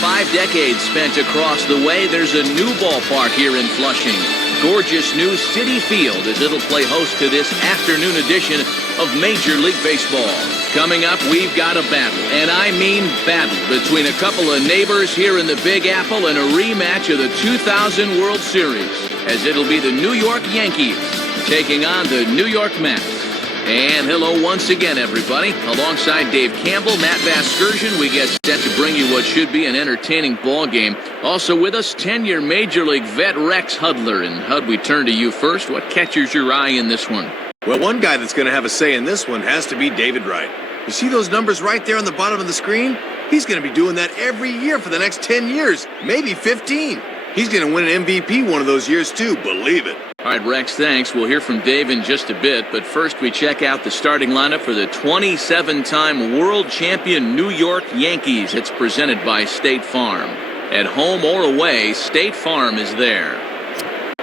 5 decades spent across the way, there's a new ballpark here in Flushing. Gorgeous new Citi Field as it'll play host to this afternoon edition of Major League Baseball. Coming up, we've got a battle, and I mean battle, between a couple of neighbors here in the Big Apple and a rematch of the 2000 World Series, as it'll be the New York Yankees taking on the New York Mets. And hello once again, everybody. Alongside Dave Campbell, Matt Vasgersian, we get set to bring you what should be an entertaining ball game. Also with us, 10-year Major League vet Rex Hudler. And Hud, we turn to you first. What catches your eye in this one? Well, one guy that's going to have a say in this one has to be David Wright. You see those numbers right there on the bottom of the screen? He's going to be doing that every year for the next 10 years, maybe 15. He's going to win an MVP one of those years too, believe it. All right, Rex, thanks. We'll hear from Dave in just a bit, but first we check out the starting lineup for the 27-time world champion New York Yankees. It's presented by State Farm. At home or away, State Farm is there.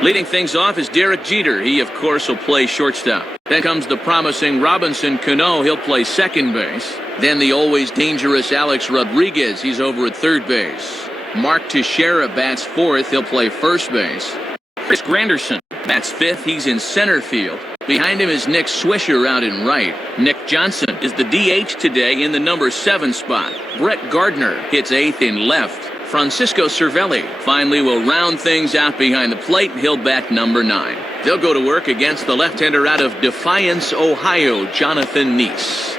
Leading things off is Derek Jeter. He, of course, will play shortstop. Then comes the promising Robinson Cano. He'll play second base. Then the always dangerous Alex Rodriguez. He's over at third base. Mark Teixeira bats fourth. He'll play first base. Chris Granderson bats fifth. He's in center field. Behind him is Nick Swisher out in right. Nick Johnson is the DH today in the number 7 spot. Brett Gardner hits eighth in left. Francisco Cervelli finally will round things out behind the plate. He'll bat number 9. They'll go to work against the left-hander out of Defiance, Ohio, Jonathan Neese.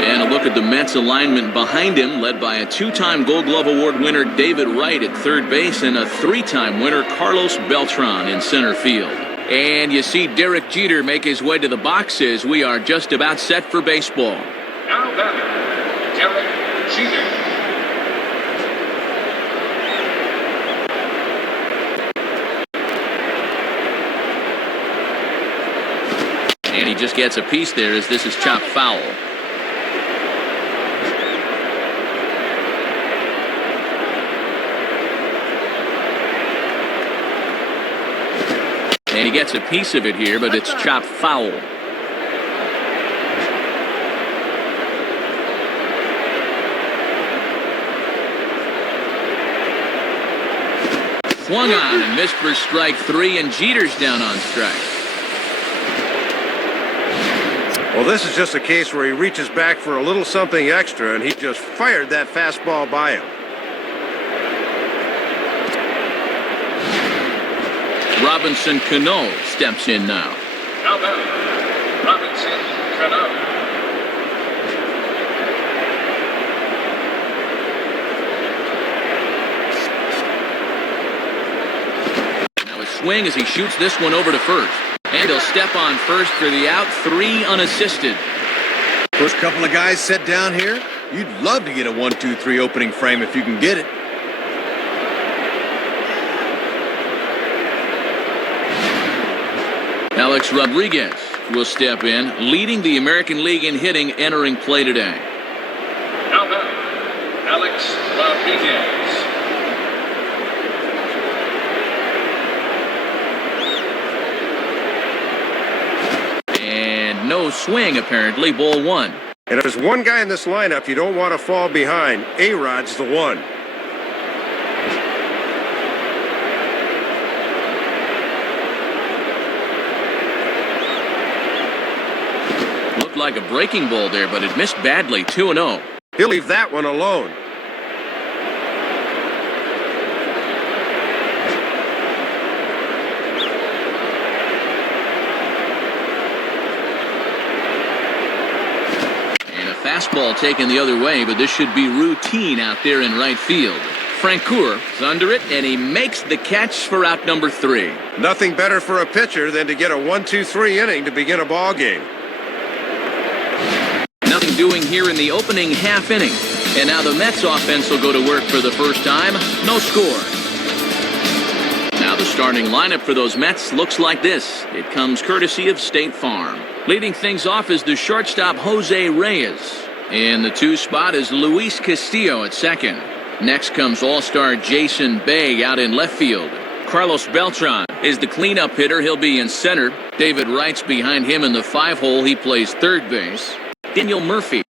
And a look at the Mets alignment behind him, led by a 2-time Gold Glove Award winner David Wright at third base and a 3-time winner Carlos Beltran in center field. And you see Derek Jeter make his way to the boxes. We are just about set for baseball. Now batting, Derek Jeter. And he just gets a piece there as this is chopped foul. And he gets a piece of it here, but it's chopped foul. Swung on and missed for strike 3, and Jeter's down on strike. Well, this is just a case where he reaches back for a little something extra, and he just fired that fastball by him. Robinson Cano steps in now. Now batting, Robinson Cano. Now a swing as he shoots this one over to first. And he'll step on first for the out, 3 unassisted. First couple of guys set down here, you'd love to get a 1-2-3 opening frame if you can get it. Alex Rodriguez will step in, leading the American League in hitting entering play today. Now batting, Alex Rodriguez. And no swing, apparently, ball 1. And if there's one guy in this lineup you don't want to fall behind, A-Rod's the one. Looked like a breaking ball there, but it missed badly, 2-0. He'll leave that one alone. Fastball taken the other way, but this should be routine out there in right field. Francoeur is under it, and he makes the catch for out number 3. Nothing better for a pitcher than to get a 1-2-3 inning to begin a ball game. Nothing doing here in the opening half inning. And now the Mets offense will go to work for the first time. No score. Now the starting lineup for those Mets looks like this. It comes courtesy of State Farm. Leading things off is the shortstop Jose Reyes. In the 2 spot is Luis Castillo at second. Next comes all-star Jason Bay out in left field. Carlos Beltran is the cleanup hitter. He'll be in center. David Wright's behind him in the 5-hole. He plays third base. Daniel Murphy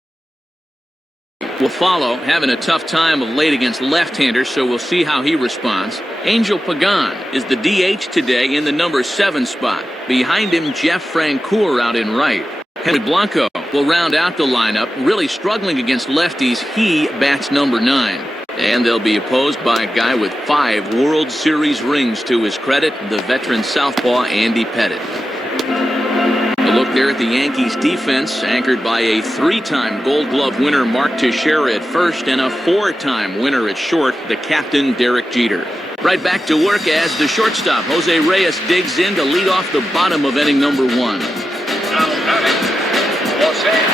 will follow, having a tough time of late against left-handers, so we'll see how he responds. Angel Pagan is the DH today in the number 7 spot. Behind him, Jeff Francoeur out in right. Henry Blanco will round out the lineup, really struggling against lefties. He bats number 9. And they'll be opposed by a guy with 5 World Series rings to his credit, the veteran southpaw Andy Pettitte. A look there at the Yankees defense, anchored by a 3-time Gold Glove winner Mark Teixeira at first and a 4-time winner at short, the captain Derek Jeter. Right back to work as the shortstop Jose Reyes digs in to lead off the bottom of inning number 1. Now batting, Jose Reyes.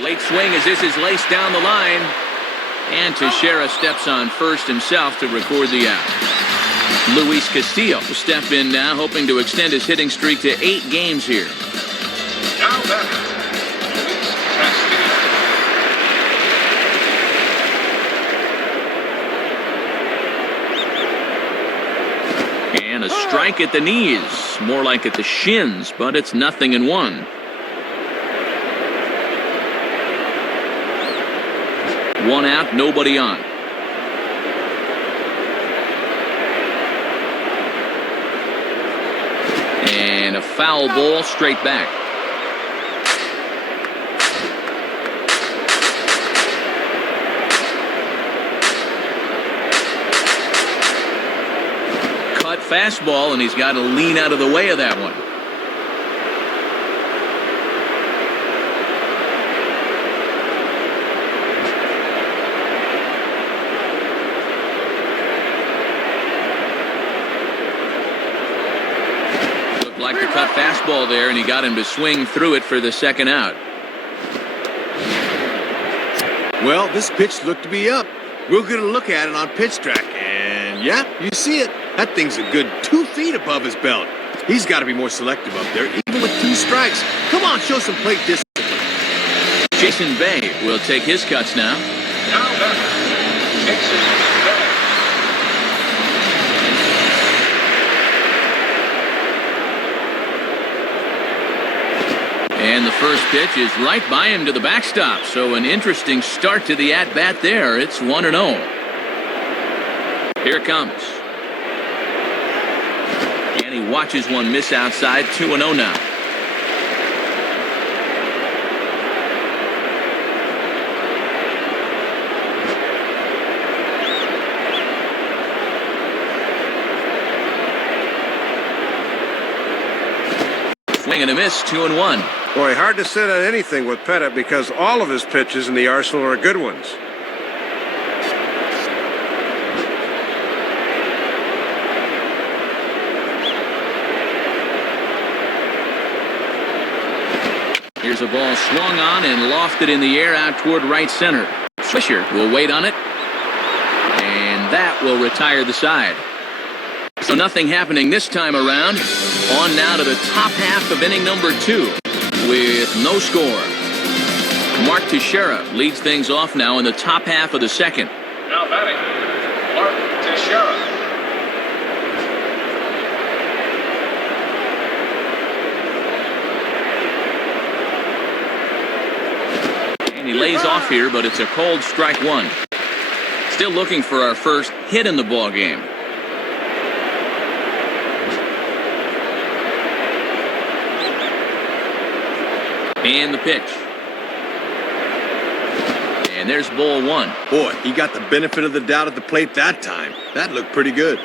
Late swing as this is laced down the line. And Teixeira steps on first himself to record the out. Luis Castillo will step in now, hoping to extend his hitting streak to 8 games here. Now batting, Luis Castillo. And a strike at the knees, more like at the shins, but it's 0-1. 1 out, nobody on. And a foul ball straight back. Cut fastball, and he's got to lean out of the way of that one. Like the cut fastball there, and he got him to swing through it for the 2nd out. Well, this pitch looked to be up. We'll get a look at it on pitch track, and yeah, you see it. That thing's a good 2 feet above his belt. He's got to be more selective up there, even with 2 strikes. Come on, show some plate discipline. Jason Bay will take his cuts now. Now batting, Jason Bay. And the first pitch is right by him to the backstop. So an interesting start to the at-bat there. It's 1-0. Here it comes. And he watches one miss outside. 2-0 now. Swing and a miss. 2-1. Boy, hard to sit on anything with Pettitte because all of his pitches in the arsenal are good ones. Here's a ball swung on and lofted in the air out toward right center. Swisher will wait on it, and that will retire the side. So nothing happening this time around. On now to the top half of inning number 2. With no score. Mark Teixeira leads things off now in the top half of the 2nd. Now batting, Mark Teixeira. And he lays off here, but it's a cold strike 1. Still looking for our first hit in the ball game. And the pitch. And there's ball 1. Boy, he got the benefit of the doubt at the plate that time. That looked pretty good.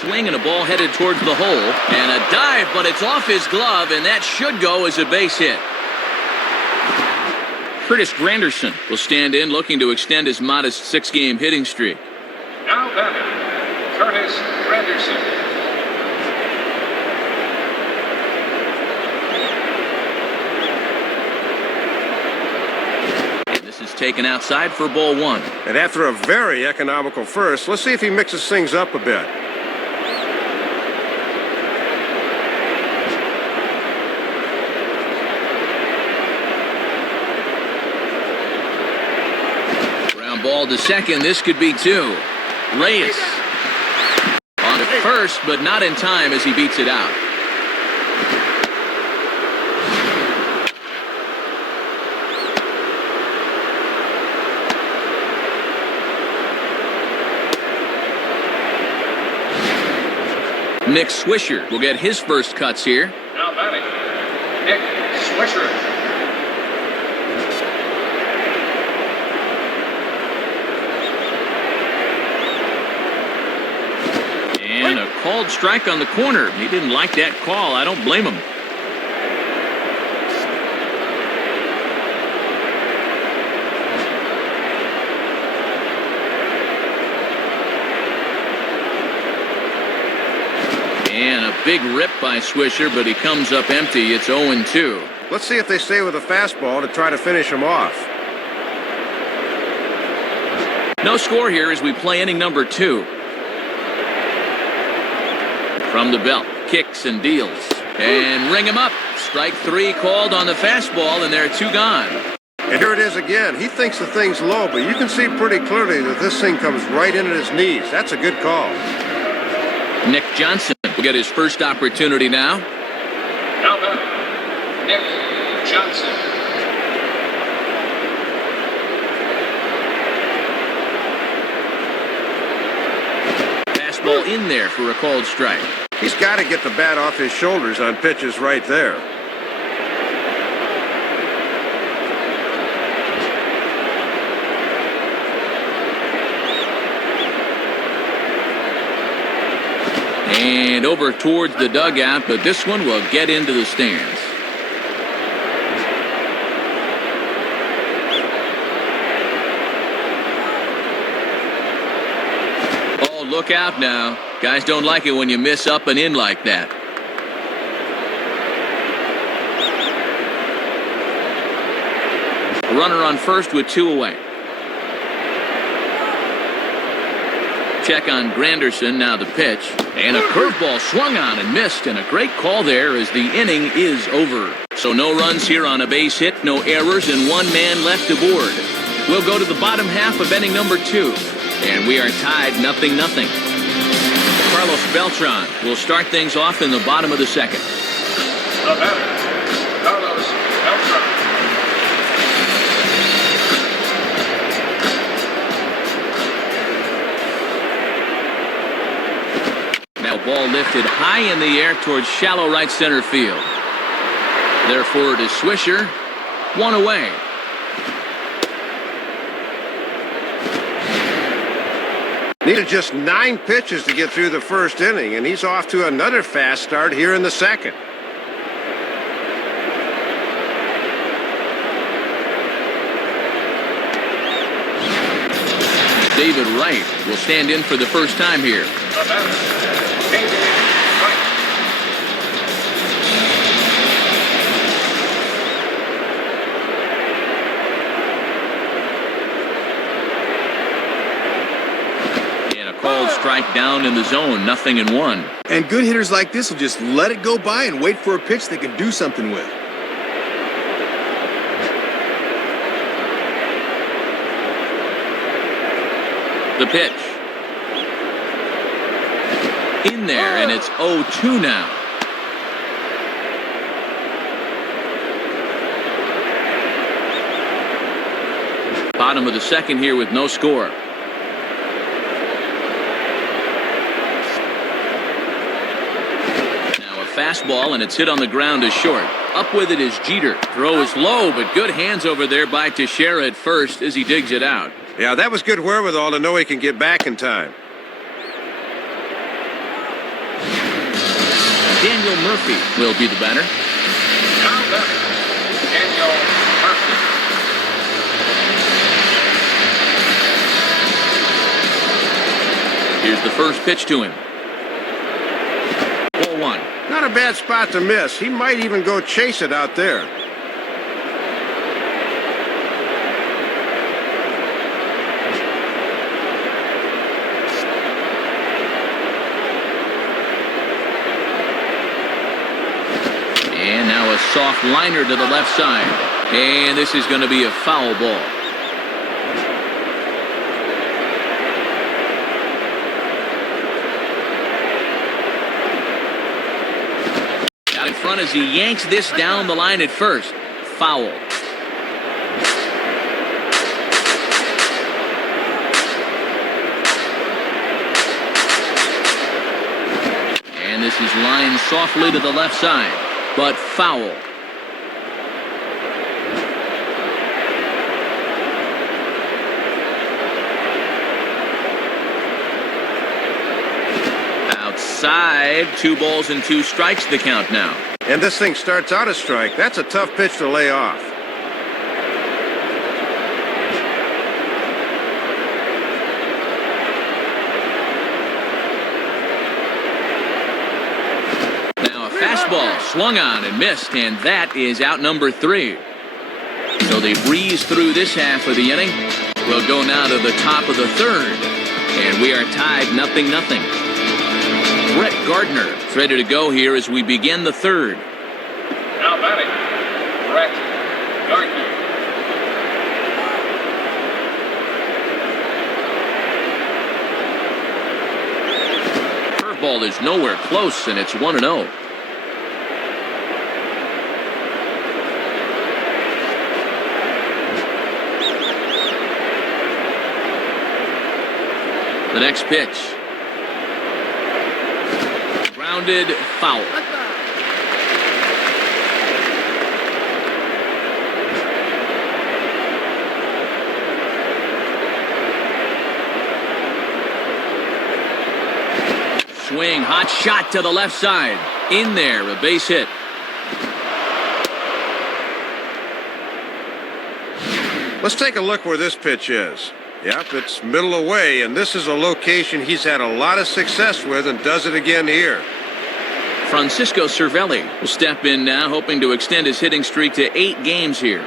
Swing and a ball headed towards the hole. And a dive, but it's off his glove, and that should go as a base hit. Curtis Granderson will stand in, looking to extend his modest 6-game hitting streak. Now batting, Curtis Granderson. And this is taken outside for ball 1. And after a very economical first, let's see if he mixes things up a bit. Ball to second. This could be two. Reyes on to first, but not in time as he beats it out. Nick Swisher will get his first cuts here. Now batting, Nick Swisher. And a called strike on the corner. He didn't like that call. I don't blame him. And a big rip by Swisher, but he comes up empty. It's 0-2. Let's see if they stay with a fastball to try to finish him off. No score here as we play inning number 2. From the belt, kicks and deals. And ring him up. Strike 3 called on the fastball, and there are 2 gone. And here it is again. He thinks the thing's low, but you can see pretty clearly that this thing comes right in at his knees. That's a good call. Nick Johnson will get his first opportunity now. Now batting, Nick Johnson. Fastball in there for a called strike. He's got to get the bat off his shoulders on pitches right there. And over towards the dugout, but this one will get into the stands. Oh, look out now. Guys don't like it when you miss up and in like that. Runner on first with 2 away. Check on Granderson, now the pitch. And a curveball swung on and missed, and a great call there as the inning is over. So no runs here on a base hit, no errors, and 1 man left aboard. We'll go to the bottom half of inning number 2, and we are tied 0-0. Carlos Beltran will start things off in the bottom of the second. The batter, Carlos Beltran. Ball lifted high in the air towards shallow right center field. Therefore, it is Swisher. 1 away. Needed just 9 pitches to get through the first inning, and he's off to another fast start here in the second. David Wright will stand in for the first time here. The batter, David Wright. And a called strike down in the zone, 0-1. And good hitters like this will just let it go by and wait for a pitch they can do something with. The pitch. In there, and it's 0-2 now. Bottom of the second here with no score. Now a fastball, and it's hit on the ground is short. Up with it is Jeter. Throw is low, but good hands over there by Teixeira at first as he digs it out. Yeah, that was good wherewithal to know he can get back in time. Daniel Murphy will be the batter. Now batting, Daniel Murphy. Here's the first pitch to him. 4-1. Not a bad spot to miss. He might even go chase it out there. And now a soft liner to the left side. And this is going to be a foul ball. run as he yanks this down the line at first. Foul. And this is lined softly to the left side, but foul. Outside, 2 balls and 2 strikes the count now. And this thing starts out a strike. That's a tough pitch to lay off. Now a fastball swung on and missed, and that is out number 3. So they breeze through this half of the inning. We'll go now to the top of the 3rd, and we are tied 0-0. Brett Gardner is ready to go here as we begin the 3rd. Now batting, Brett Gardner. Curveball is nowhere close, and it's 1-0. The next pitch. Grounded foul. Swing, hot shot to the left side. In there, a base hit. Let's take a look where this pitch is. Yep, it's middle away, and this is a location he's had a lot of success with and does it again here. Francisco Cervelli will step in now, hoping to extend his hitting streak to 8 games here.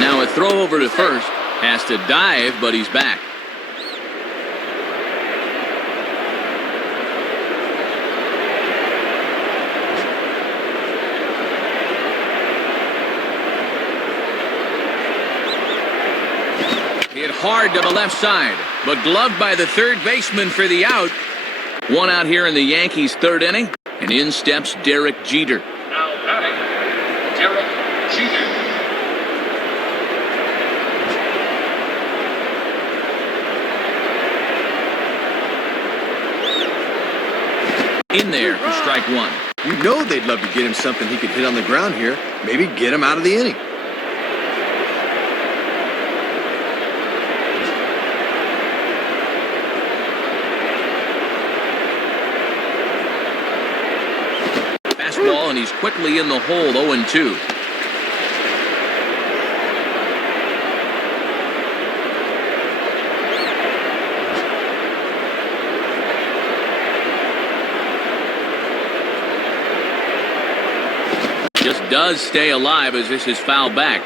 Now a throw over to first. Has to dive, but he's back. Hit hard to the left side, but gloved by the 3rd baseman for the out. 1 out here in the Yankees' 3rd inning, and in steps Derek Jeter. Now batting, Derek Jeter. In there for strike 1. You know they'd love to get him something he could hit on the ground here. Maybe get him out of the inning. Fastball, and he's quickly in the hole, 0-2. Just does stay alive as this is fouled back.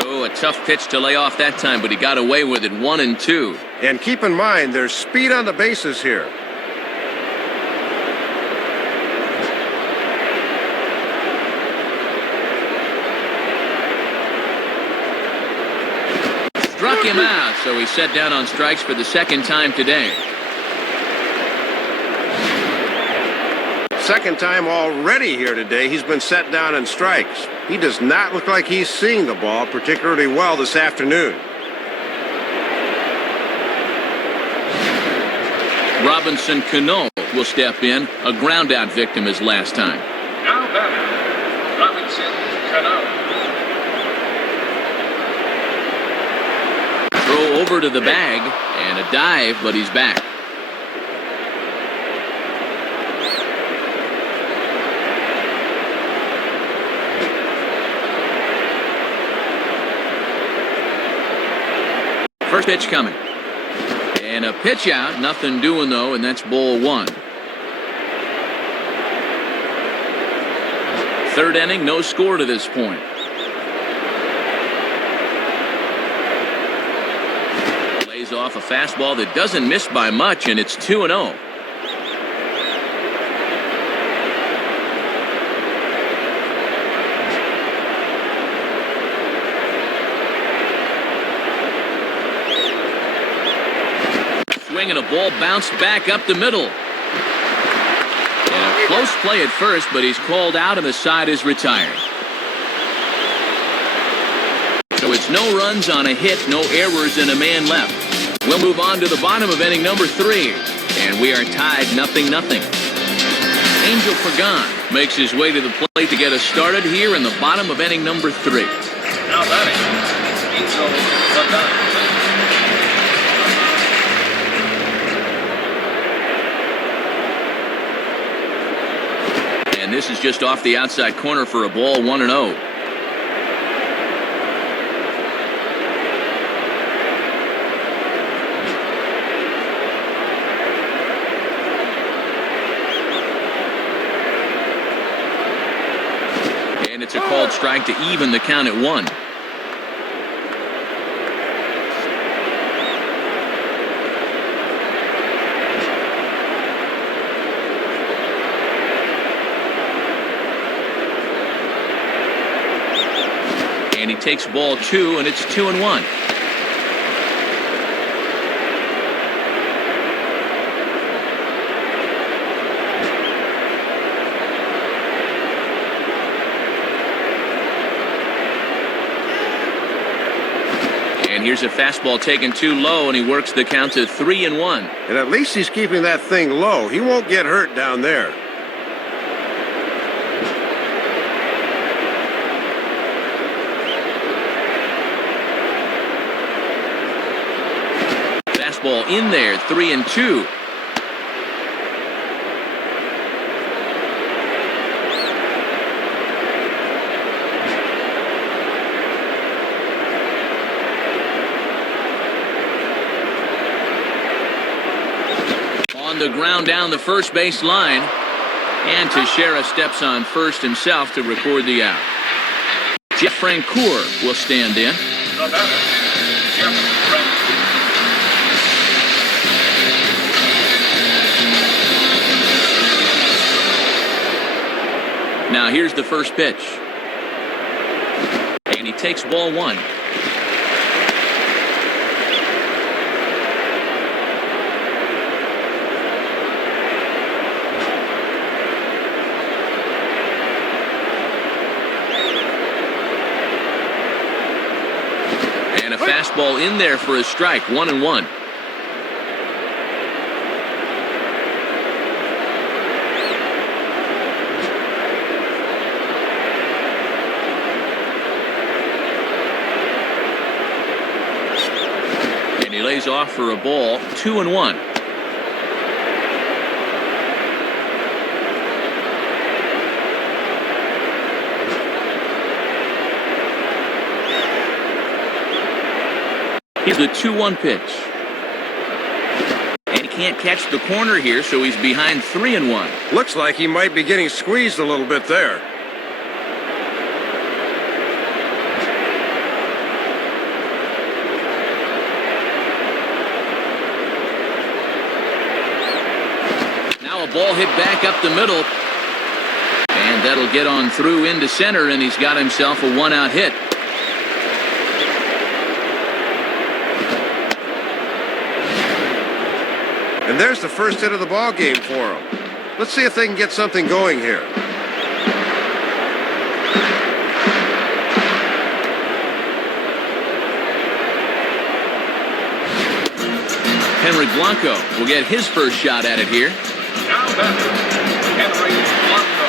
Oh, a tough pitch to lay off that time, but he got away with it. 1-2. And keep in mind, there's speed on the bases here. Struck him out, so he's set down on strikes for the 2nd time today. Second time already here today, he's been set down on strikes. He does not look like he's seeing the ball particularly well this afternoon. Robinson Cano will step in, a ground-out victim his last time. Now batting, Robinson Cano. Throw over to the bag, and a dive, but he's back. First pitch coming. And a pitch out, nothing doing though, and that's ball 1. 3rd inning, no score to this point. Lays off a fastball that doesn't miss by much, and it's 2-0. swing and a ball bounced back up the middle. And a close play at first, but he's called out and the side is retired. So it's no runs on a hit, no errors, and a man left. We'll move on to the bottom of inning number 3. And we are tied 0-0. Angel Pagan makes his way to the plate to get us started here in the bottom of inning number 3. Now batting, Angel Pagan. And this is just off the outside corner for a ball, 1-0. And it's a called strike to even the count at 1. And he takes ball 2, and it's 2-1. And here's a fastball taken too low, and he works the count to 3-1. And at least he's keeping that thing low. He won't get hurt down there. Fastball in there, 3-2. On the ground down the first base line. And Teixeira steps on first himself to record the out. Jeff Francoeur will stand in. The batter, Jeff Francoeur. Now here's the first pitch. And he takes ball 1. And a fastball in there for a strike, 1-1. And he lays off for a ball, 2-1. Here's the 2-1 pitch. And he can't catch the corner here, so he's behind 3-1. Looks like he might be getting squeezed a little bit there. Now a ball hit back up the middle. And that'll get on through into center, and he's got himself a 1-out hit. And there's the first hit of the ball game for him. Let's see if they can get something going here. Henry Blanco will get his first shot at it here. Now batting, Henry Blanco.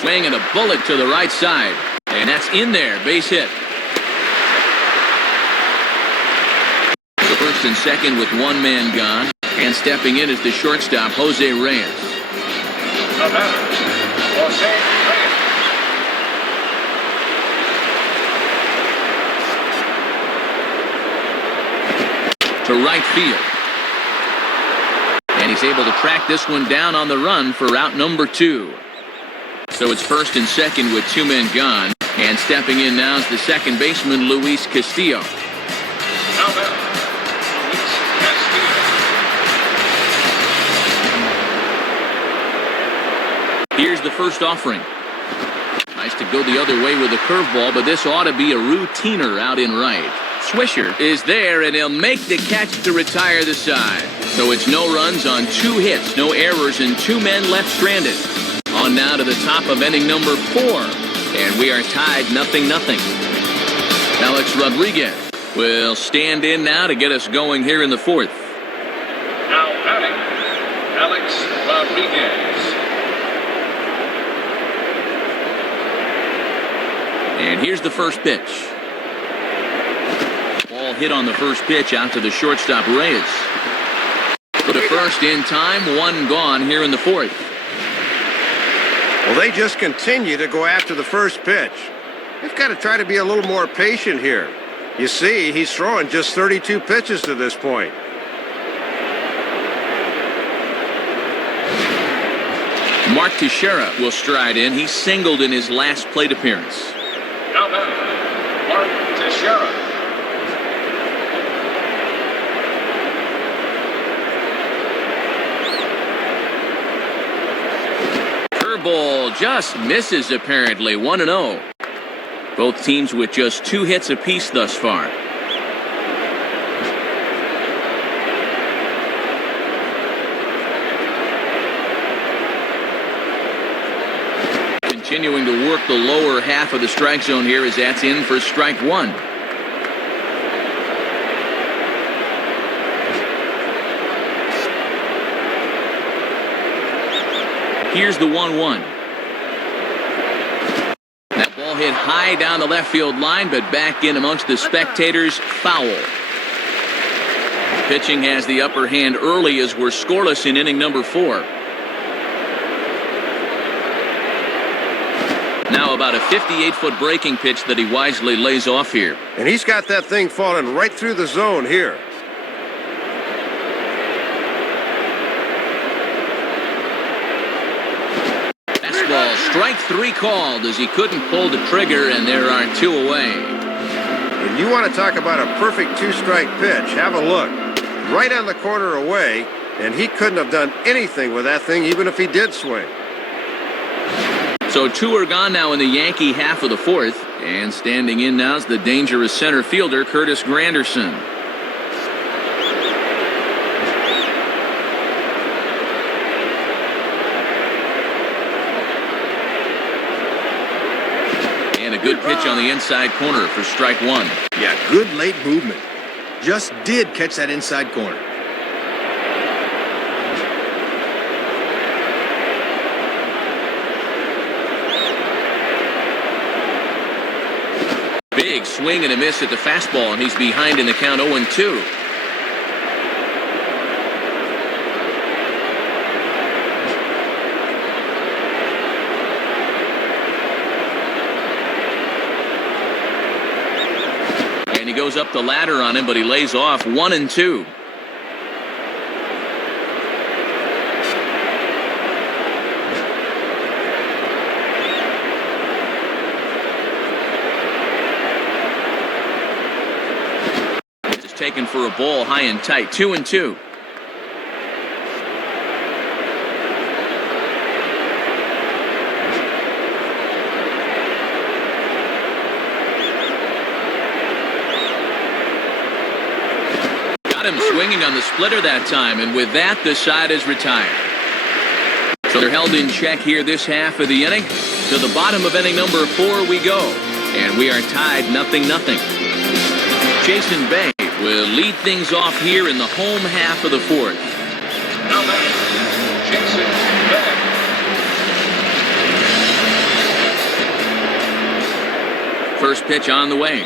Swing and a bullet to the right side. And that's in there, base hit. So first and second with one man gone. And stepping in is the shortstop, Jose Reyes. The batter, Jose Reyes. To right field. And he's able to track this one down on the run for out number 2. So it's first and second with 2 men gone. And stepping in now is the second baseman, Luis Castillo. Now batting, Luis Castillo. Here's the first offering. A Tries to go the other way with a curveball, but this ought to be a routiner out in right. Swisher is there, and he'll make the catch to retire the side. So it's no runs on 2 hits, no errors, and 2 men left stranded. On now to the top of inning number 4, and we are tied 0-0. Alex Rodriguez will stand in now to get us going here in the 4th. Now batting, Alex Rodriguez. And here's the first pitch. Ball hit on the first pitch out to the shortstop Reyes. For the first in time, 1 gone here in the 4th. Well, they just continue to go after the first pitch. They've got to try to be a little more patient here. You see, he's throwing just 32 pitches to this point. Mark Teixeira will stride in. He singled in his last plate appearance. Now batting, Mark Teixeira. Curveball just misses apparently. 1-0. Both teams with just 2 hits apiece thus far. Continuing to work the lower half of the strike zone here as that's in for strike 1. Here's the 1-1. That ball hit high down the left field line, but back in amongst the spectators, foul. Pitching has the upper hand early as we're scoreless in inning number 4. Now about a 58-foot breaking pitch that he wisely lays off here. And he's got that thing falling right through the zone here. Fastball, strike 3 called as he couldn't pull the trigger, and there are 2 away. And you want to talk about a perfect 2-strike pitch, have a look. Right on the corner away, and he couldn't have done anything with that thing even if he did swing. So 2 are gone now in the Yankee half of the 4th. And standing in now is the dangerous center fielder, Curtis Granderson. And a good pitch on the inside corner for strike 1. Yeah, good late movement. Just did catch that inside corner. Big swing and a miss at the fastball, and he's behind in the count 0-2. And he goes up the ladder on him, but he lays off 1-2. Taken for a ball high and tight. 2-2. Got him swinging on the splitter that time, and with that, the side is retired. So they're held in check here this half of the inning. To the bottom of inning number 4 we go, and we are tied 0-0. Jason Bay will lead things off here in the home half of the 4th. Now batting, Jason Bay. First pitch on the way.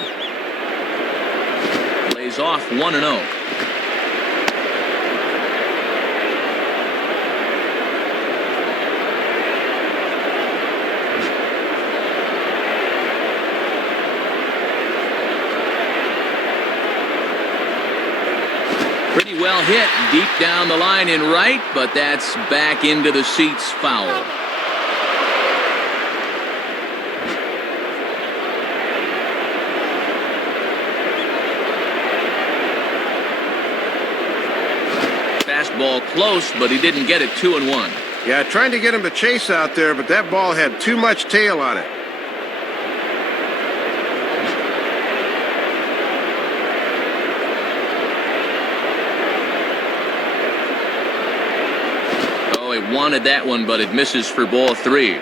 Lays off 1-0. Pretty well hit deep down the line in right, but that's back into the seats, foul. Fastball close, but he didn't get it. 2-1. Yeah, trying to get him to chase out there, but that ball had too much tail on it. wanted that one, but it misses for ball 3.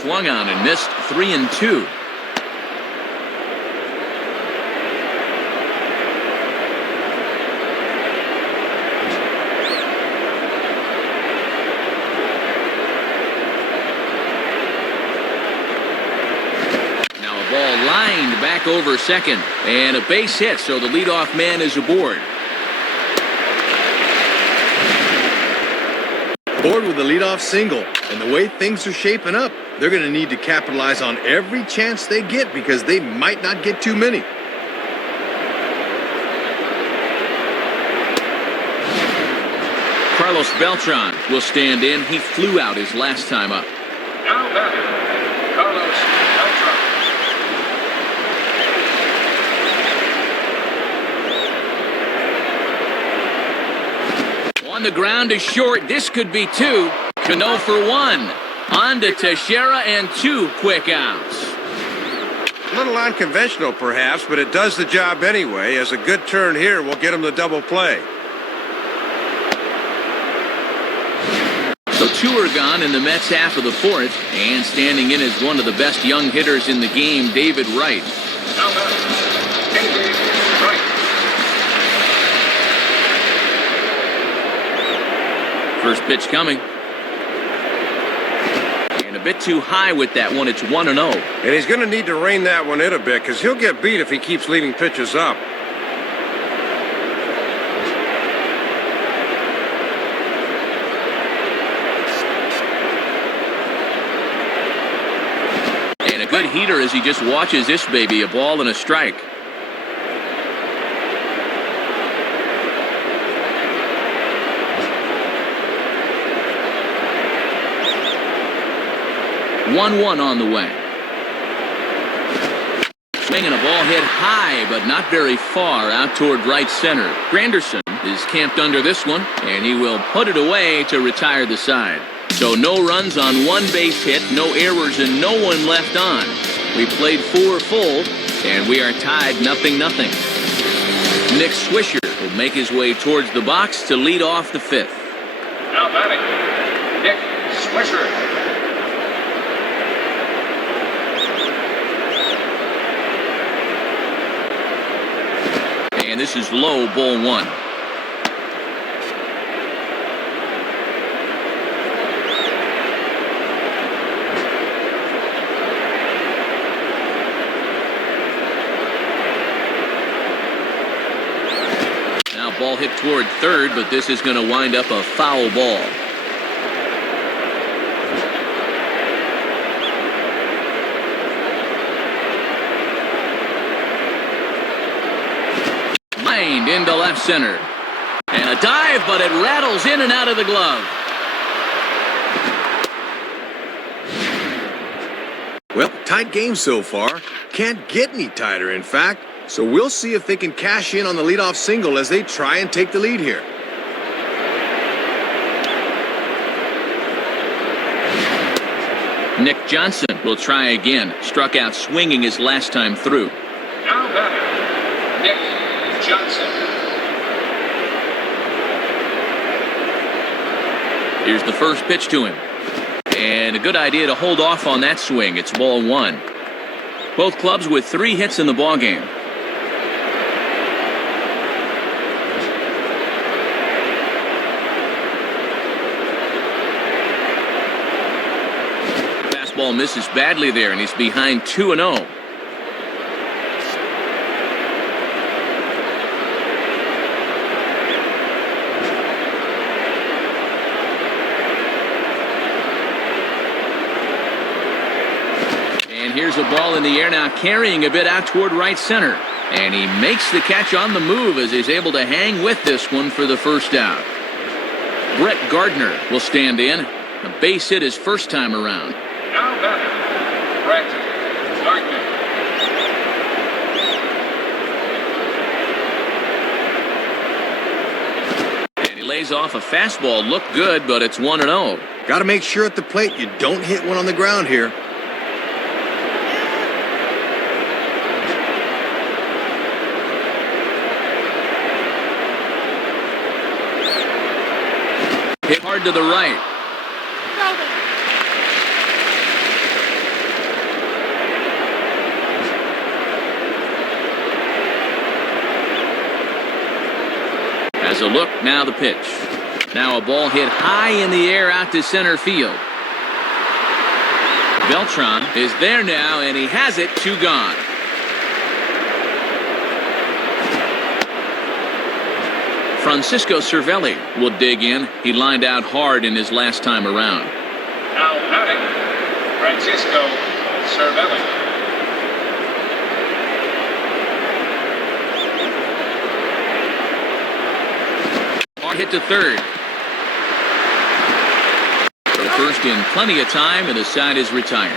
Swung on and missed 3-2. Lined back over second, and a base hit, so the leadoff man is aboard. Aboard with the leadoff single, and the way things are shaping up, they're going to need to capitalize on every chance they get because they might not get too many. Carlos Beltran will stand in. He flew out his last time up. Now batting, Carlos Beltran. On the ground is short. This could be 2. Cano for 1. On to Teixeira and 2 quick outs. A little unconventional, perhaps, but it does the job anyway, as a good turn here will get him the double play. So 2 are gone in the Mets half of the 4th, and standing in is one of the best young hitters in the game, David Wright. Now batting, David Wright. First pitch coming. And a bit too high with that one. It's 1-0. And he's going to need to rein that one in a bit because he'll get beat if he keeps leaving pitches up. And a good heater as he just watches this baby. A ball and a strike. One on the way. Swinging a ball hit high, but not very far out toward right center. Granderson is camped under this one, and he will put it away to retire the side. So no runs on 1 base hit, no errors, and no one left on. We played 4 full, and we are tied 0-0. Nick Swisher will make his way towards the box to lead off the 5th. Now batting, Nick Swisher. And this is low, ball 1. Now ball hit toward third, but this is going to wind up a foul ball. Into left center. And a dive, but it rattles in and out of the glove. Well, tight game so far. Can't get any tighter, in fact. So we'll see if they can cash in on the leadoff single as they try and take the lead here. Nick Johnson will try again. Struck out swinging his last time through. Now batting, Nick Johnson. Here's the first pitch to him. And a good idea to hold off on that swing. It's ball 1. Both clubs with 3 hits in the ballgame. Fastball misses badly there, and he's behind 2-0. Here's a ball in the air now, carrying a bit out toward right center. And he makes the catch on the move as he's able to hang with this one for the first out. Brett Gardner will stand in. A base hit his first time around. Now batting, Brett Gardner. And he lays off a fastball. Looked good, but it's 1-0. Got to make sure at the plate you don't hit one on the ground here. Hit hard to the right. As a look, now the pitch. Now a ball hit high in the air out to center field. Beltran is there now, and he has it. 2 gone. Francisco Cervelli will dig in. He lined out hard in his last time around. Now batting, Francisco Cervelli. Hard hit to third. For the first in plenty of time, and the side is retired.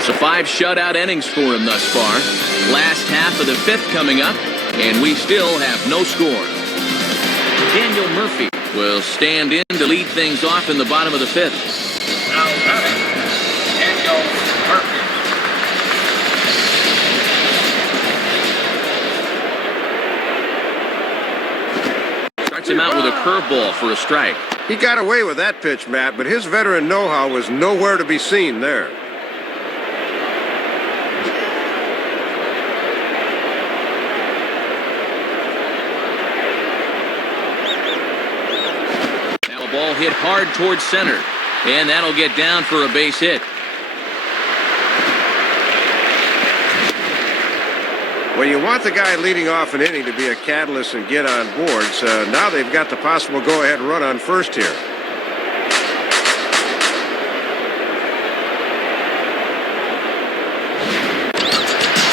So 5 shutout innings for him thus far. Last half of the 5th coming up, and we still have no score. Daniel Murphy will stand in to lead things off in the bottom of the 5th. Now batting, Daniel Murphy. Starts him out with a curveball for a strike. He got away with that pitch, Matt, but his veteran know-how was nowhere to be seen there. Ball hit hard towards center, and that'll get down for a base hit. Well, you want the guy leading off an inning to be a catalyst and get on board, so now they've got the possible go-ahead run on first here.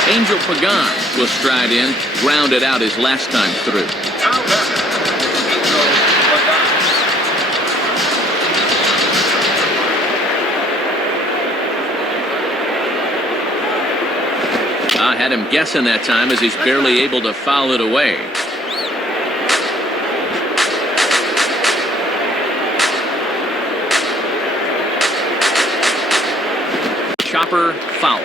Angel Pagan will stride in, grounded out his last time through. Now batting, Angel Pagan. I had him guessing that time as he's barely able to foul it away. Chopper foul.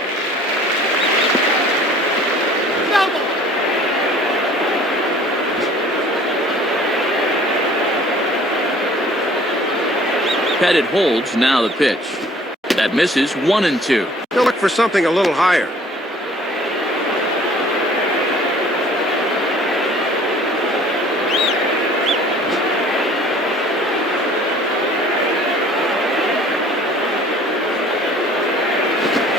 Pettit holds, now the pitch. That misses. 1-2. They'll look for something a little higher.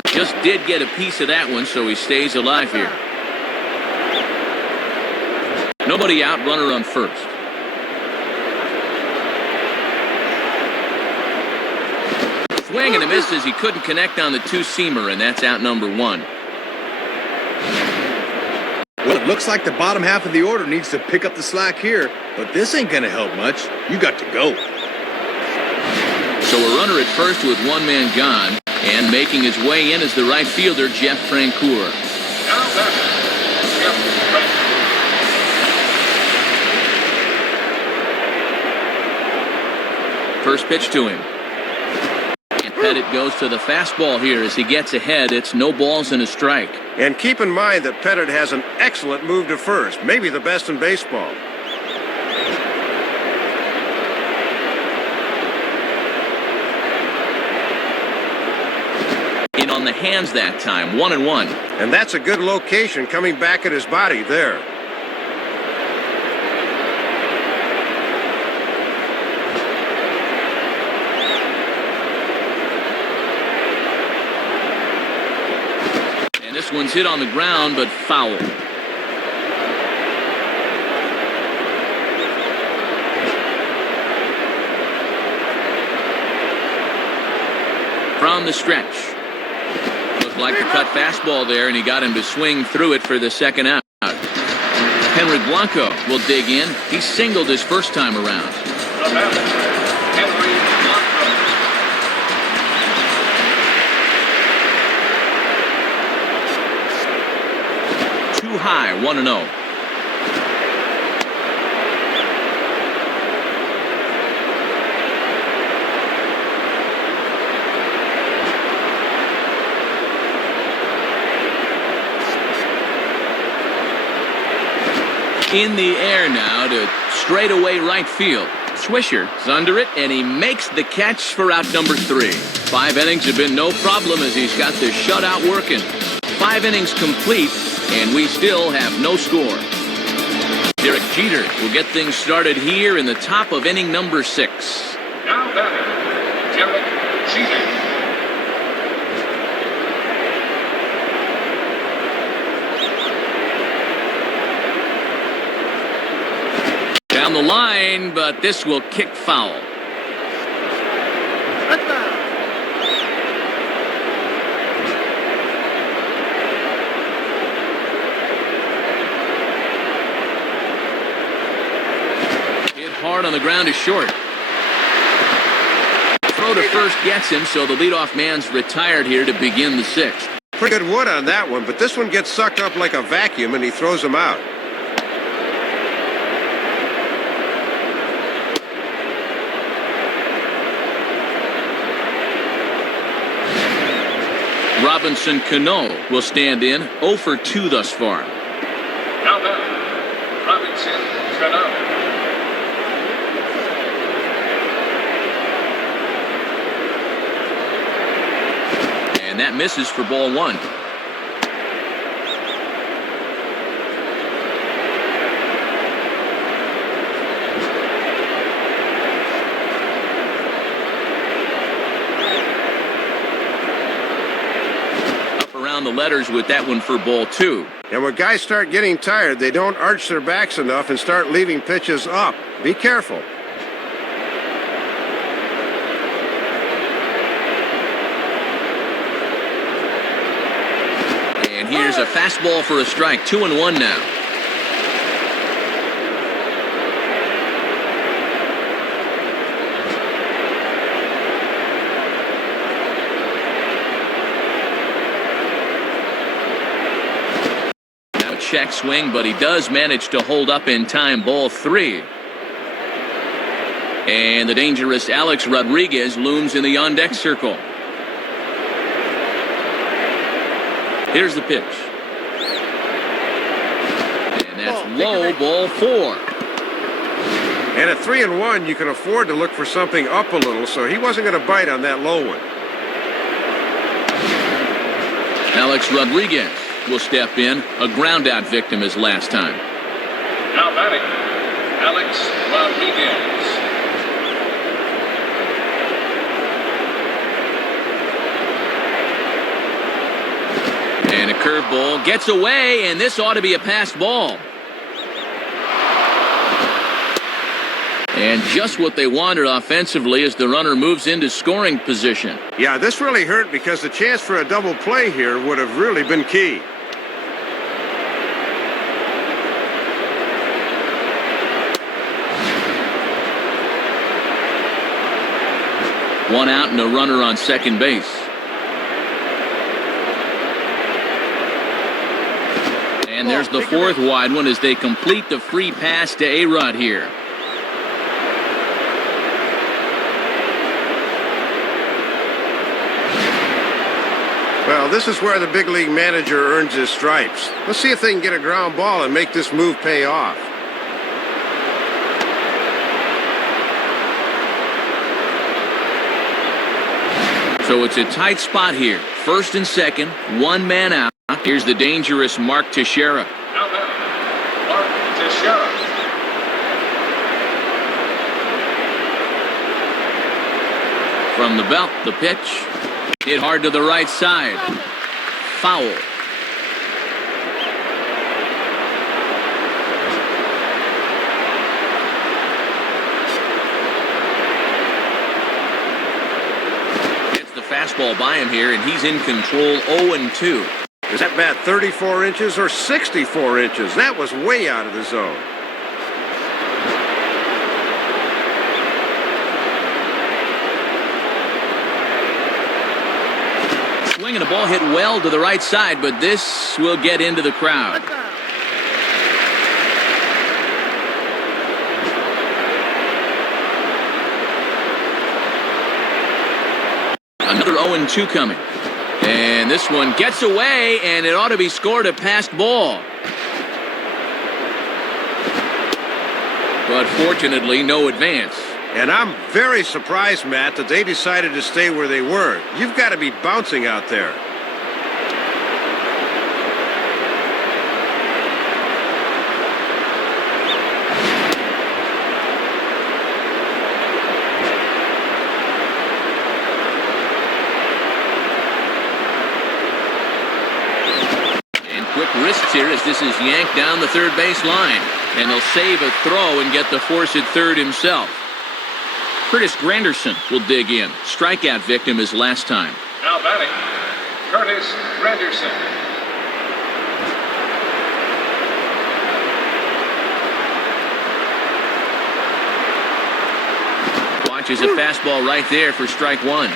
Just did get a piece of that one, so he stays alive here. Nobody out, runner on first. Swing and a miss as he couldn't connect on the 2-seamer, and that's out number 1. Well, it looks like the bottom half of the order needs to pick up the slack here, but this ain't going to help much. You got to go. So a runner at first with 1 man gone, and making his way in is the right fielder, Jeff Francoeur. Now batting, Jeff Francoeur. First pitch to him. And Pettit goes to the fastball here as he gets ahead. It's no balls and a strike. And keep in mind that Pettit has an excellent move to first, maybe the best in baseball. In on the hands that time, 1-1. And that's a good location coming back at his body there. And this one's hit on the ground, but foul. From the stretch. Looked like the cut fastball there, and he got him to swing through it for the second out. Henry Blanco will dig in. He singled his first time around. The batter, Henry Blanco. Too high, 1-0. In the air now to straightaway right field. Swisher is under it, and he makes the catch for out number 3. 5 innings have been no problem as he's got the shutout working. 5 innings complete, and we still have no score. Derek Jeter will get things started here in the top of inning number 6. Now batting, Derek Jeter. Down the line, but this will kick foul. Hit hard on the ground is short. Throw to first gets him, so the leadoff man's retired here to begin the 6th. Pretty good wood on that one, but this one gets sucked up like a vacuum and he throws him out. Robinson Cano will stand in, 0 for 2 thus far. Now batting, Robinson Cano. And that misses for ball 1. The letters with that one for ball 2. And when guys start getting tired, they don't arch their backs enough and start leaving pitches up. Be careful. And here's a fastball for a strike. 2-1 now. Check swing, but he does manage to hold up in time. Ball 3. And the dangerous Alex Rodriguez looms in the on-deck circle. Here's the pitch. And that's low, ball 4. And at 3-1, you can afford to look for something up a little, so he wasn't going to bite on that low one. Alex Rodriguez will step in, a ground-out victim as last time. Now batting, Alex Rodriguez. And a curveball gets away, and this ought to be a passed ball. And just what they wanted offensively as the runner moves into scoring position. Yeah, this really hurt because the chance for a double play here would have really been key. One out and a runner on second base. And there's the 4th wide one as they complete the free pass to A-Rod here. Well, this is where the big league manager earns his stripes. Let's see if they can get a ground ball and make this move pay off. So it's a tight spot here. First and second, 1 man out. Here's the dangerous Mark Teixeira. Now batting, Mark Teixeira. From the belt, the pitch. Hit hard to the right side. Foul. Fastball by him here, and he's in control. 0-2. Is that bat 34 inches or 64 inches? That was way out of the zone. Swing and a ball hit well to the right side, but this will get into the crowd. Another 0-2 coming. And this one gets away, and it ought to be scored a passed ball. but fortunately no advance. And I'm very surprised, Matt, that they decided to stay where they were. You've got to be bouncing out there. Quick wrists here as this is yanked down the third base line. And he'll save a throw and get the force at third himself. Curtis Granderson will dig in. Strikeout victim his last time. Now batting, Curtis Granderson. Watches a fastball right there for strike one.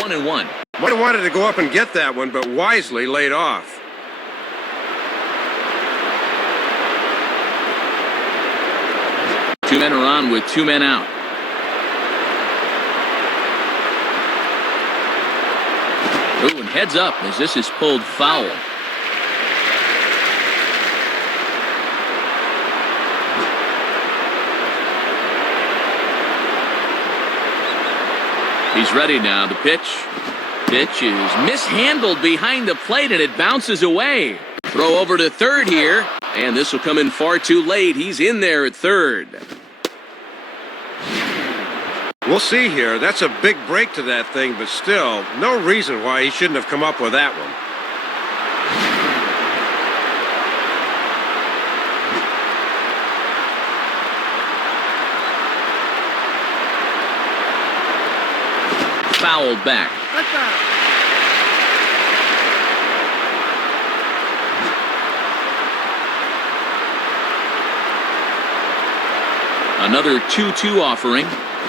One and one. Might have wanted to go up and get that one, but wisely laid off. Two men are on with two men out. Ooh, and heads up as this is pulled foul. He's ready now. The pitch. Pitch is mishandled behind the plate, and it bounces away. Throw over to third here, and this will come in far too late. He's in there at third. We'll see here. That's a big break to that thing, but still, no reason why he shouldn't have come up with that one. Fouled back. Another 2-2 offering.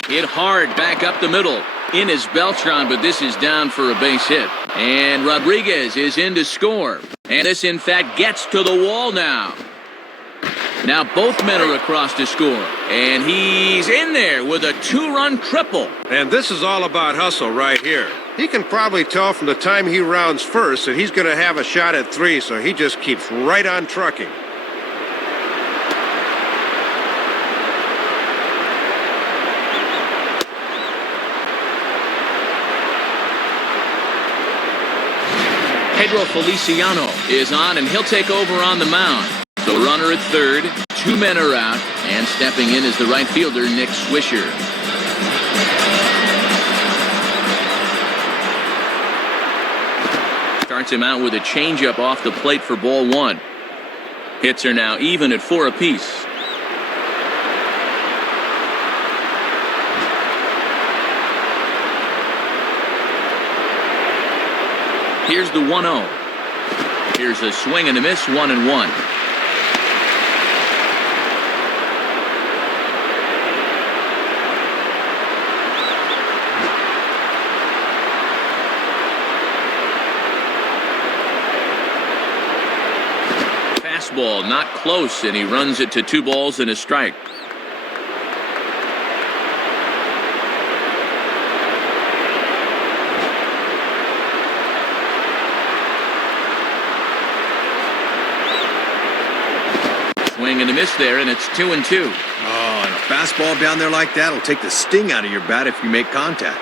Hit hard back up the middle. In is Beltran, but this is down for a base hit. And Rodriguez is in to score. And this, in fact, gets to the wall now. Now both men are across to score. And he's in there with a two-run triple. And this is all about hustle right here. He can probably tell from the time he rounds first that he's going to have a shot at three, so he just keeps right on trucking. Pedro Feliciano is on, and he'll take over on the mound. The runner at third, two men are out, and stepping in is the right fielder, Nick Swisher. Starts him out with a changeup off the plate for ball one. Hits are now even at 4 apiece. Here's the 1-0. Here's a swing and a miss, 1-1. Fastball not close, and he runs it to 2 balls and a strike. Swing and a miss there, and it's 2-2. Oh, and a fastball down there like that will take the sting out of your bat if you make contact.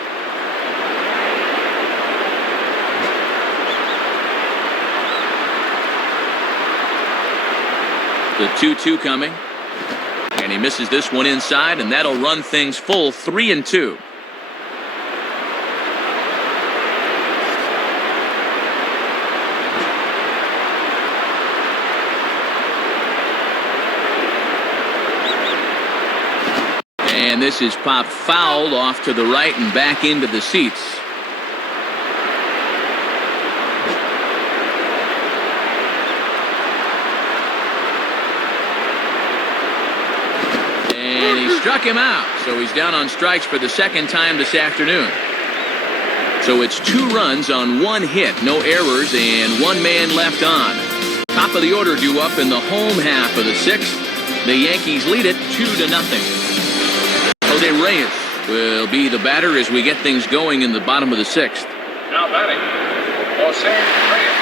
The 2-2 coming. And he misses this one inside, and that'll run things full 3-2. And this is popped foul off to the right and back into the seats. And he struck him out, so he's down on strikes for the second time this afternoon. So it's 2 runs on 1 hit, no errors, and 1 man left on. Top of the order due up in the home half of the 6th. The Yankees lead it 2-0. Jose Reyes will be the batter as we get things going in the bottom of the 6th. Now batting, Jose Reyes.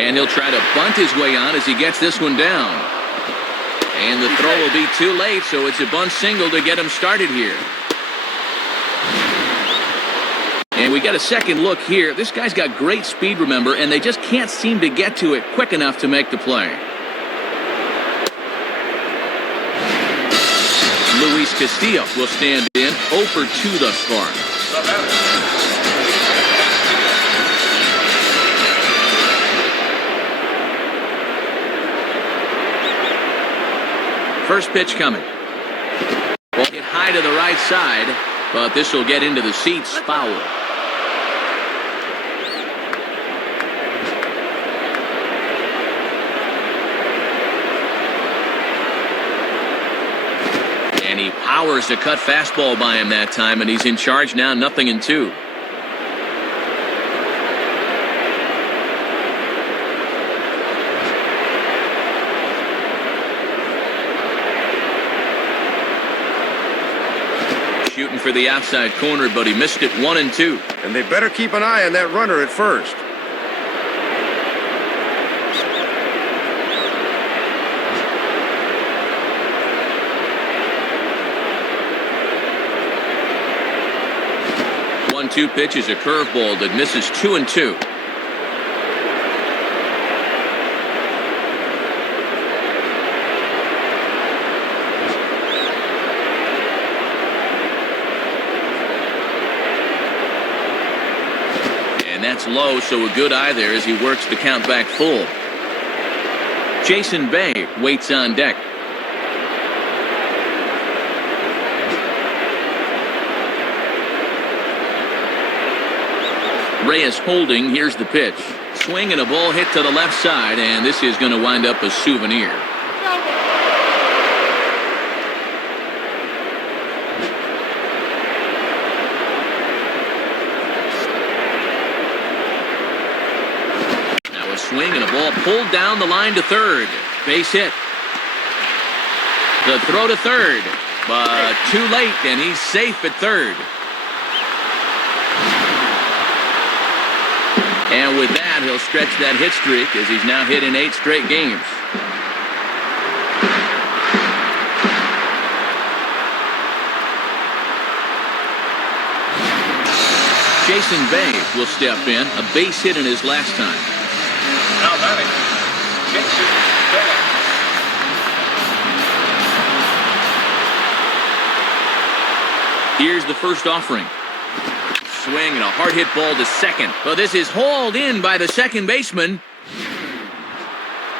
And he'll try to bunt his way on as he gets this one down. And the throw will be too late, so it's a bunt single to get him started here. And we got a second look here. This guy's got great speed, remember, and they just can't seem to get to it quick enough to make the play. Luis Castillo will stand in 0 for 2 thus far. First pitch coming. Ball hit high to the right side, but this will get into the seats, foul. And he powers the cut fastball by him that time, and he's in charge now, 0-2. Shooting for the outside corner, but he missed it, 1-2. And they better keep an eye on that runner at first. One-two pitch is a curveball that misses 2-2. And that's low, so a good eye there as he works the count back full. Jason Bay waits on deck. Reyes holding. Here's the pitch. Swing and a ball hit to the left side, and this is going to wind up a souvenir. Now a swing and a ball pulled down the line to third. Base hit. The throw to third, but too late, and he's safe at third. And with that, he'll stretch that hit streak as he's now hit in 8 straight games. Jason Bay will step in, a base hit in his last time. Now batting, Jason Bay. Here's the first offering. Swing and a hard hit ball to second. But this is hauled in by the second baseman.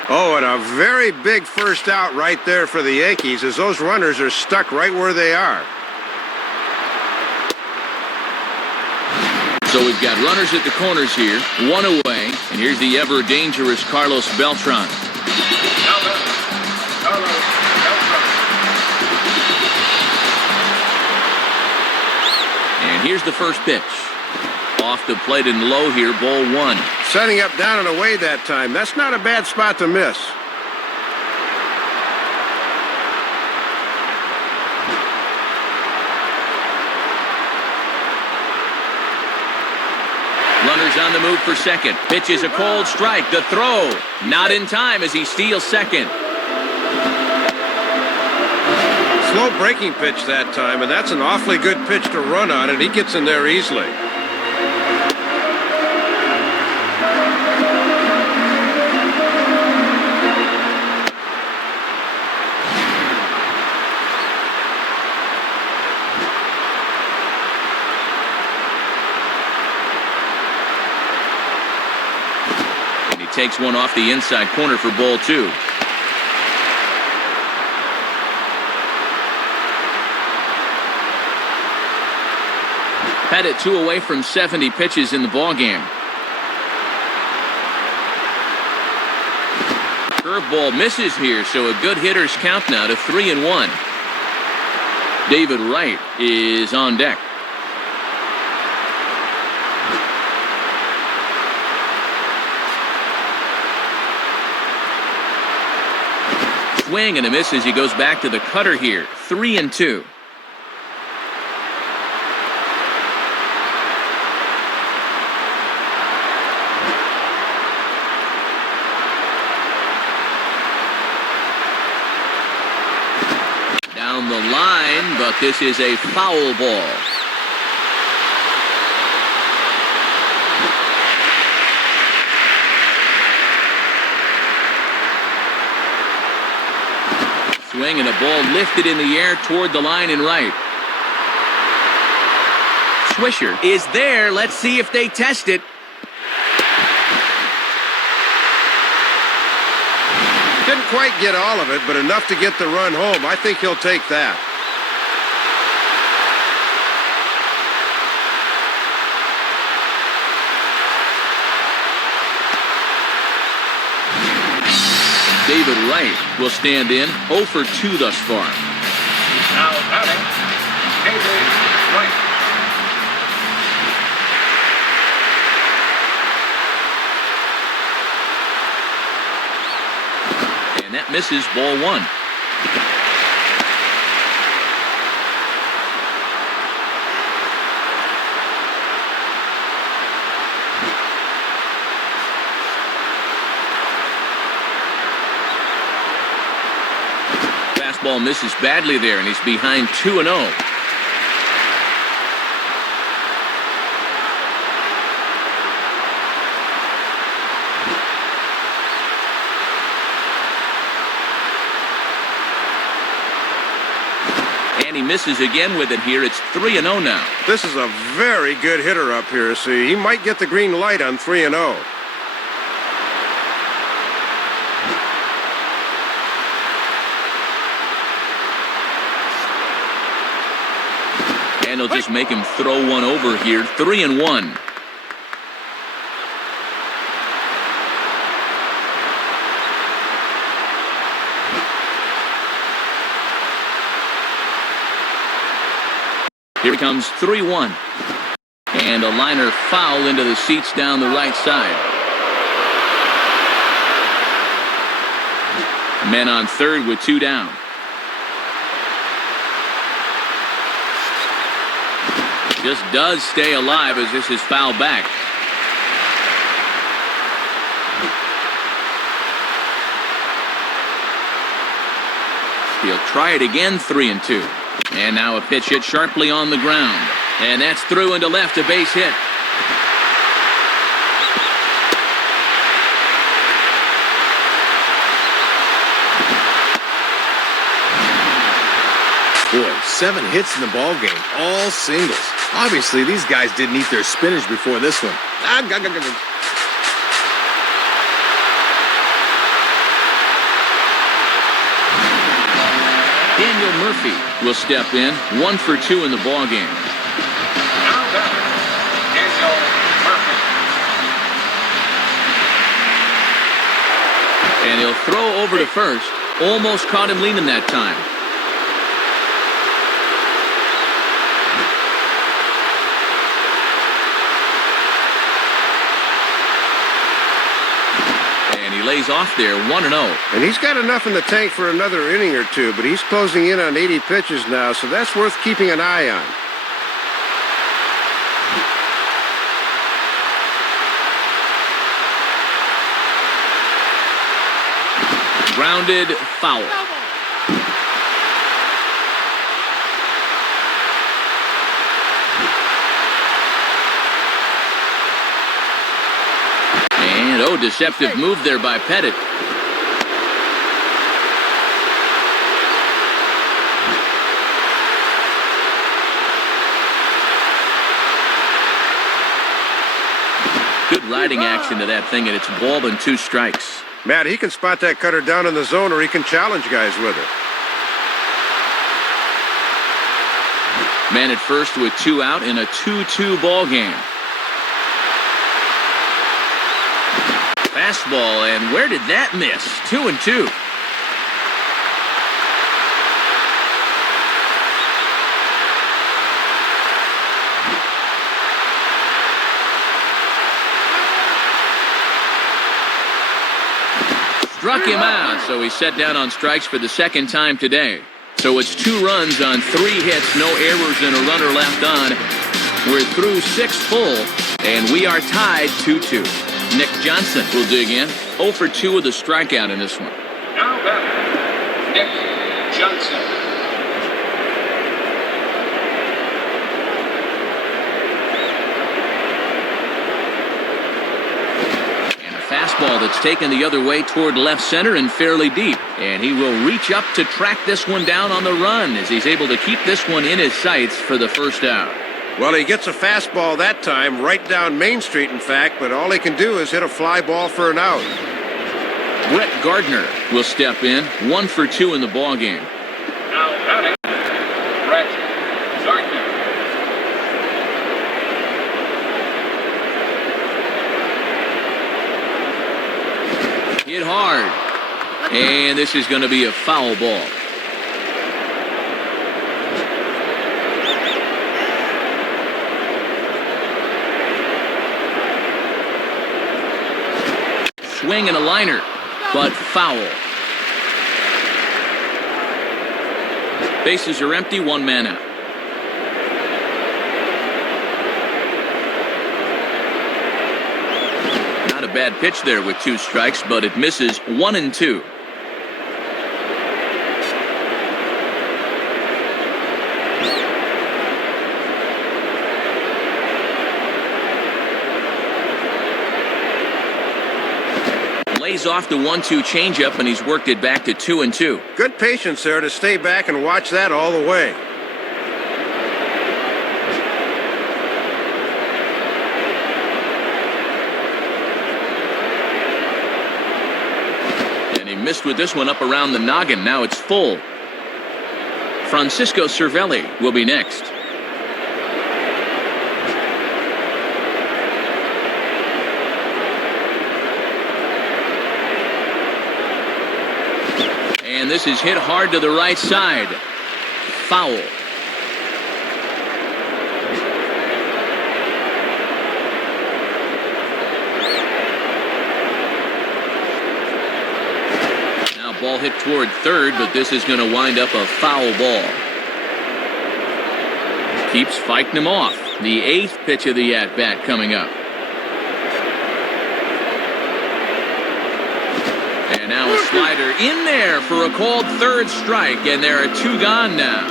Oh, and a very big first out right there for the Yankees as those runners are stuck right where they are. So we've got runners at the corners here, 1 away, and here's the ever dangerous Carlos Beltran. Now batting, Carlos Beltran. And here's the first pitch. Off the plate and low here, ball 1. Setting up down and away that time. That's not a bad spot to miss. Runners on the move for second. Pitch is a cold strike. The throw, not in time as he steals second. Slow breaking pitch that time, and that's an awfully good pitch to run on, and he gets in there easily. And he takes one off the inside corner for ball 2. Pettit 2 away from 70 pitches in the ballgame. Curveball misses here, so a good hitter's count now to 3-1. David Wright is on deck. swing and a miss as he goes back to the cutter here. 3-2. Down the line, but this is a foul ball. Swing and a ball lifted in the air toward the line and right. Swisher is there. Let's see if they test it. Didn't quite get all of it, but enough to get the run home. I think he'll take that. David Wright will stand in. 0 for 2 thus far. Now batting, David Wright. And that misses, ball 1. Fastball misses badly there, and he's behind 2-0. And he misses again with it here. It's 3-0 now. This is a very good hitter up here. See, he might get the green light on 3-0. And he'll just make him throw one over here. 3-1. Here comes 3-1. And a liner foul into the seats down the right side. Men on third with 2 down. Just does stay alive as this is fouled back. He'll try it again, 3-2. And now a pitch hit sharply on the ground. And that's through into left, a base hit. Boy, 7 hits in the ball game, all singles. Obviously, these guys didn't eat their spinach before this one. Daniel Murphy will step in. 1 for 2 in the ball game. Now batting, Daniel Murphy. And he'll throw over to first. Almost caught him leaning that time. Lays off there, 1-0. And he's got enough in the tank for another inning or two, but he's closing in on 80 pitches now, so that's worth keeping an eye on. Grounded foul. And oh, deceptive move there by Pettit. Good riding action to that thing, and it's ball and 2 strikes. Matt, he can spot that cutter down in the zone, or he can challenge guys with it. Man at first with 2 out in a 2-2 ball game. Fastball, and where did that miss? 2-2. Struck him out, so he's set down on strikes for the second time today. So it's 2 runs on 3 hits, no errors, and a runner left on. We're through 6 full, and we are tied 2-2. Nick Johnson will dig in. 0 for 2 with a strikeout in this one. Now batter, Nick Johnson. Fastball that's taken the other way toward left center and fairly deep. And he will reach up to track this one down on the run as he's able to keep this one in his sights for the first out. Well, he gets a fastball that time, right down Main Street, in fact, but all he can do is hit a fly ball for an out. Brett Gardner will step in, 1 for 2 in the ballgame. Now batting, Brett Gardner. Hit hard. And this is going to be a foul ball. Swing and a liner, but foul. Bases are empty, 1 man out. Not a bad pitch there with 2 strikes, but it misses 1-2. Lays off the 1-2 changeup, and he's worked it back to 2-2. Good patience there to stay back and watch that all the way. And he missed with this one up around the noggin. Now it's full. Francisco Cervelli will be next. And this is hit hard to the right side. Foul. Now ball hit toward third, but this is going to wind up a foul ball. Keeps fighting him off. The 8th pitch of the at-bat coming up. And now a slider in there for a called 3rd strike, and there are 2 gone now.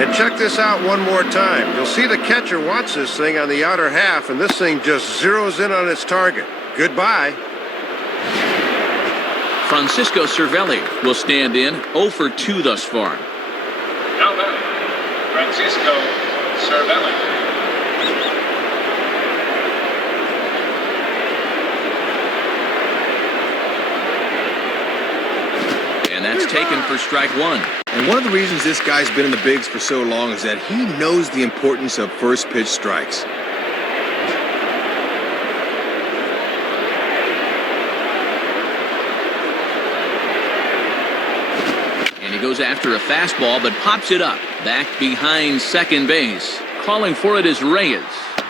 And check this out one more time. You'll see the catcher wants this thing on the outer half, and this thing just zeroes in on its target. Goodbye. Francisco Cervelli will stand in, 0 for 2 thus far. Now batting, Francisco Cervelli. And that's taken for strike 1. And one of the reasons this guy's been in the bigs for so long is that he knows the importance of first pitch strikes. And he goes after a fastball, but pops it up, back behind second base. Calling for it is Reyes,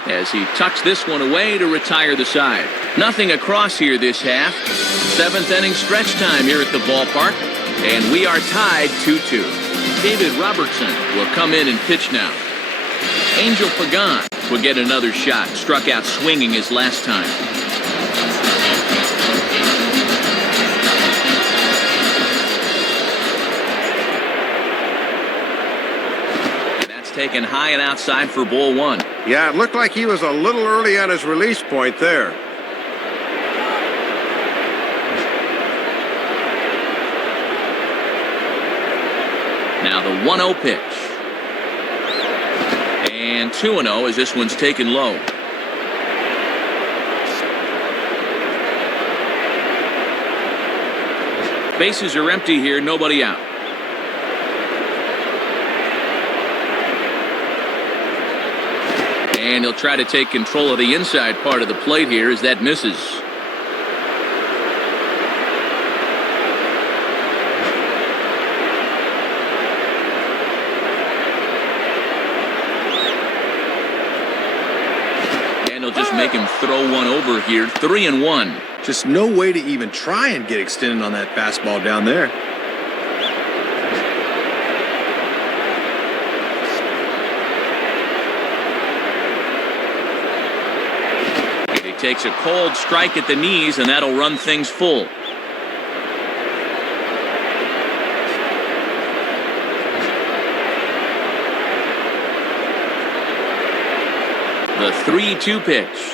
as he tucks this one away to retire the side. Nothing across here this half. 7th inning stretch time here at the ballpark, and we are tied 2-2. David Robertson will come in and pitch now. Angel Pagan will get another shot. Struck out swinging his last time. That's taken high and outside for ball 1. Yeah, it looked like he was a little early on his release point there. Now the 1-0 pitch. And 2-0 as this one's taken low. Bases are empty here, nobody out. And he'll try to take control of the inside part of the plate here as that misses. And he'll just make him throw one over here. 3-1. Just no way to even try and get extended on that fastball down there. He takes a cold strike at the knees, and that'll run things full. The 3-2 pitch.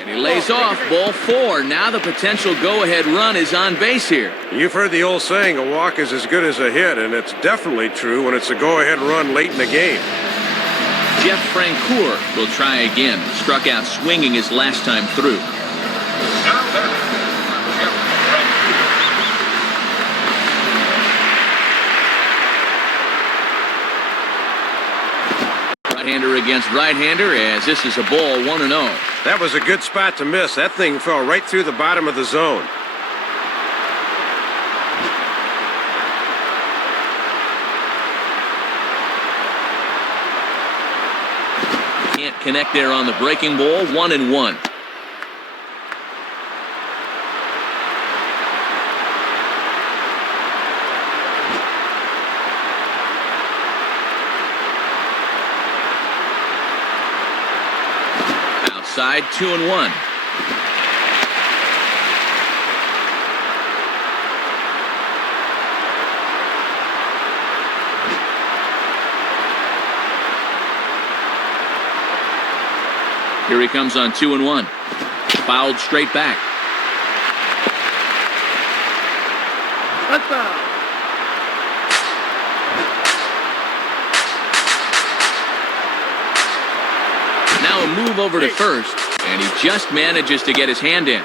And he lays off, ball 4. Now the potential go-ahead run is on base here. You've heard the old saying, a walk is as good as a hit, and it's definitely true when it's a go-ahead run late in the game. Jeff Francoeur will try again. Struck out swinging his last time through. Now batting, Jeff Francoeur. Right-hander against right-hander, as this is a ball 1-0. That was a good spot to miss. That thing fell right through the bottom of the zone. Can't connect there on the breaking ball. 1-1. Outside, 2-1. Here he comes on 2-1. Fouled straight back. Now a move over to first, and he just manages to get his hand in.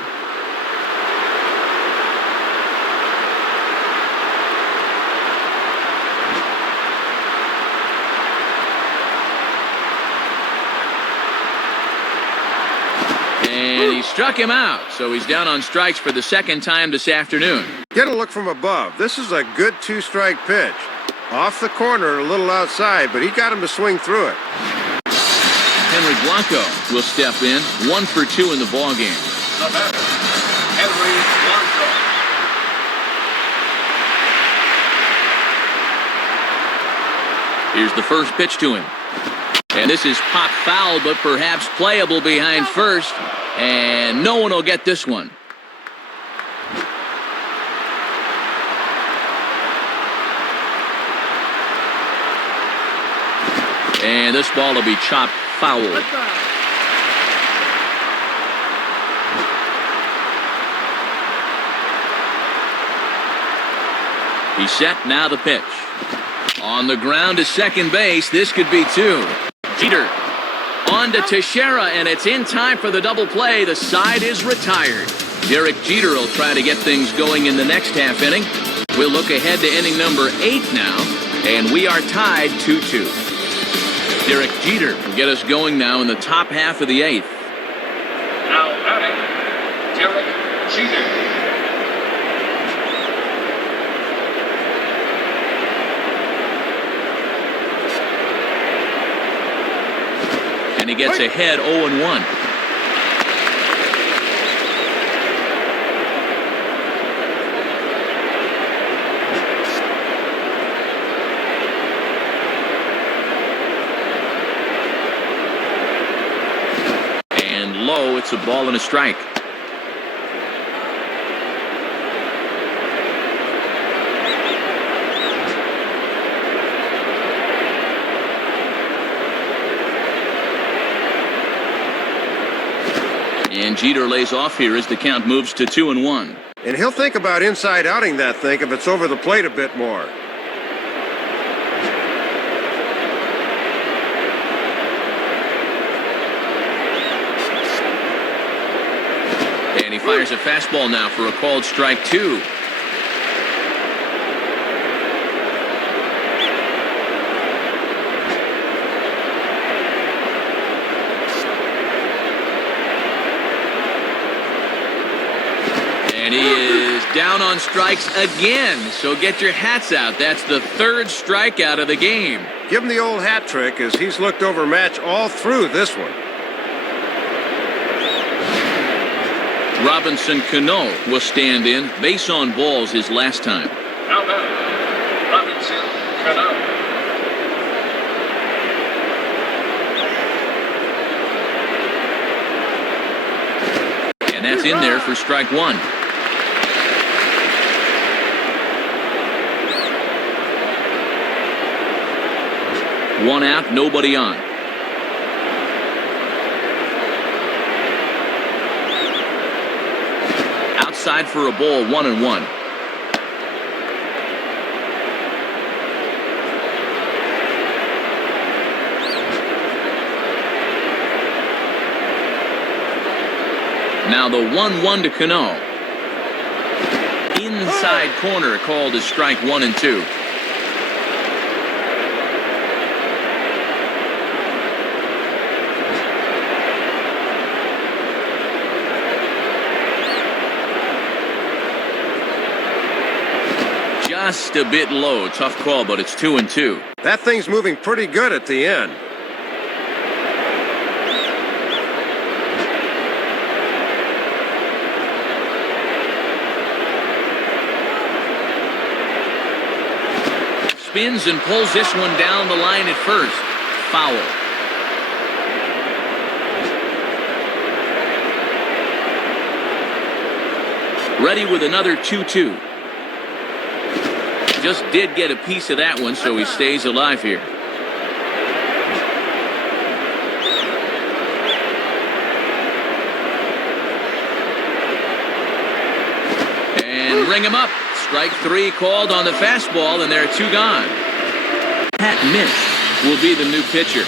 And he struck him out, so he's down on strikes for the second time this afternoon. Get a look from above. This is a good two-strike pitch. Off the corner, a little outside, but he got him to swing through it. Henry Blanco will step in, 1 for 2 in the ballgame. The batter, Henry Blanco. Here's the first pitch to him. And this is pop foul, but perhaps playable behind first. And no one will get this one. And this ball will be chopped foul. He's set, now the pitch. On the ground to second base, this could be 2. Jeter on to Teixeira, and it's in time for the double play. The side is retired. Derek Jeter will try to get things going in the next half inning. We'll look ahead to inning number 8 now, and we are tied 2-2. Derek Jeter will get us going now in the top half of the 8th. Now batting, Derek Jeter. And he gets ahead 0-1. And low, it's a ball and a strike. And Jeter lays off here as the count moves to 2-1. And he'll think about inside outing that thing if it's over the plate a bit more. And he fires a fastball now for a called strike 2. And he is down on strikes again, so get your hats out. That's the 3rd strikeout of the game. Give him the old hat trick, as he's looked overmatched all through this one. Robinson Cano will stand in. Base on balls his last time. Now batting, Robinson Cano. And that's in there for strike one. One out, nobody on. Outside for a ball, 1-1. Now the 1-1 to Cano. Inside corner called as strike 1 and 2. Just a bit low. Tough call, but it's 2 and 2. That thing's moving pretty good at the end. Spins and pulls this one down the line at first. Foul. Ready with another 2-2. Just did get a piece of that one, so he stays alive here. And ring him up. Strike 3 called on the fastball, and there are 2 gone. Pat Mitch will be the new pitcher.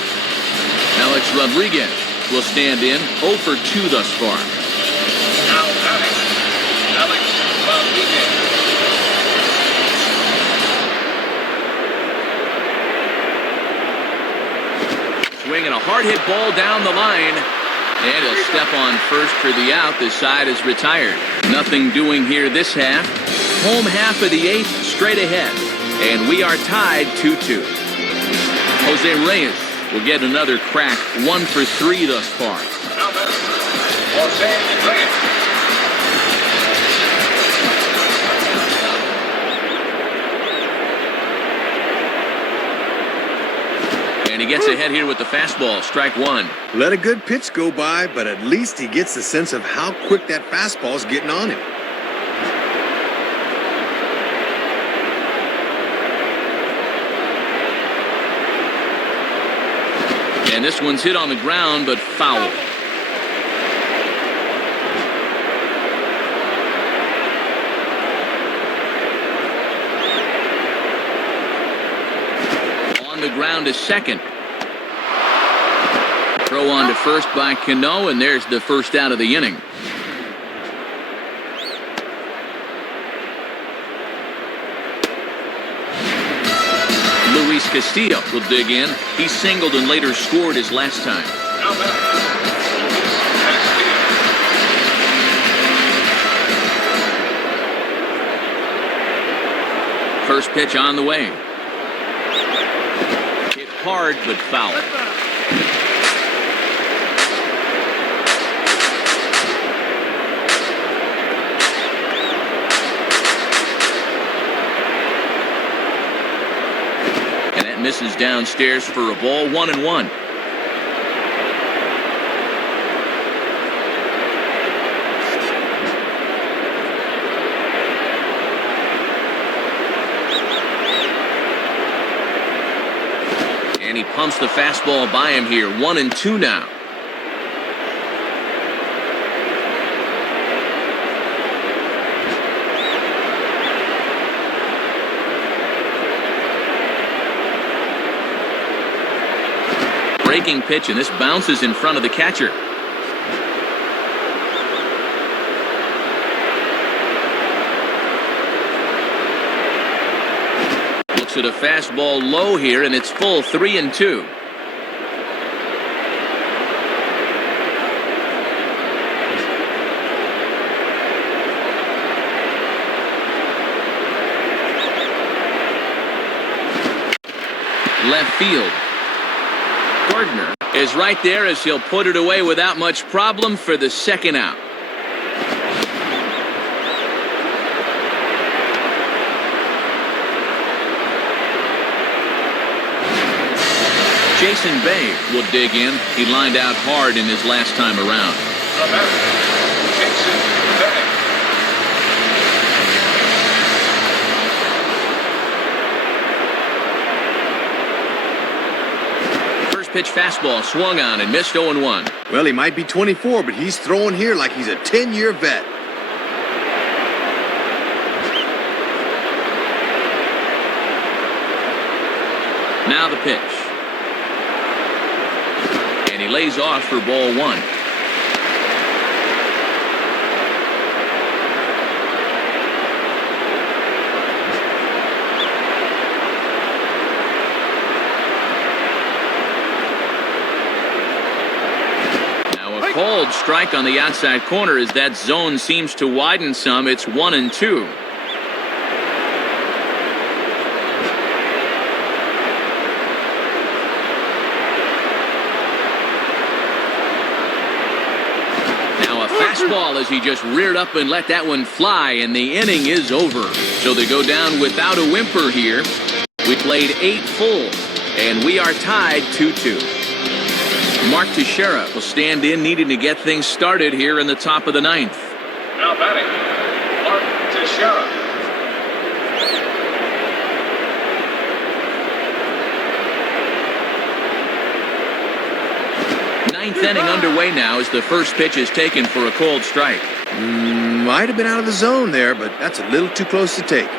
Alex Rodriguez will stand in, 0 for 2 thus far. Now batting, Alex Rodriguez. Swinging a hard hit ball down the line. And he'll step on first for the out. This side is retired. Nothing doing here this half. Home half of the 8th, straight ahead. And we are tied 2-2. Jose Reyes will get another crack, 1 for 3 thus far. Now batting, Jose Reyes. And he gets ahead here with the fastball, strike 1. Let a good pitch go by, but at least he gets the sense of how quick that fastball's getting on him. And this one's hit on the ground, but foul. On the ground is second. Throw on to first by Cano, and there's the first out of the inning. Luis Castillo will dig in. He singled and later scored his last time. Now batting, Castillo. First pitch on the way. Hit hard, but foul. And that misses downstairs for a ball, 1-1. And he pumps the fastball by him here. 1-2 now. Breaking pitch, and this bounces in front of the catcher. Looks at a fastball low here, and it's full, 3-2. Left field. Gardner is right there as he'll put it away without much problem for the second out. Jason Bay will dig in. He lined out hard in his last time around. The batter, Jason Bay. First pitch fastball swung on and missed 0-1. Well, he might be 24, but he's throwing here like he's a 10-year vet. Now the pitch. And he lays off for ball one. Now a called strike on the outside corner as that zone seems to widen some. It's 1-2. Fastball as he just reared up and let that one fly, and the inning is over. So they go down without a whimper here. We played 8 full, and we are tied 2-2. Mark Teixeira will stand in, needing to get things started here in the top of the 9th. Now batting, Mark Teixeira. Ninth inning underway now as the first pitch is taken for a called strike. Might have been out of the zone there, but that's a little too close to take.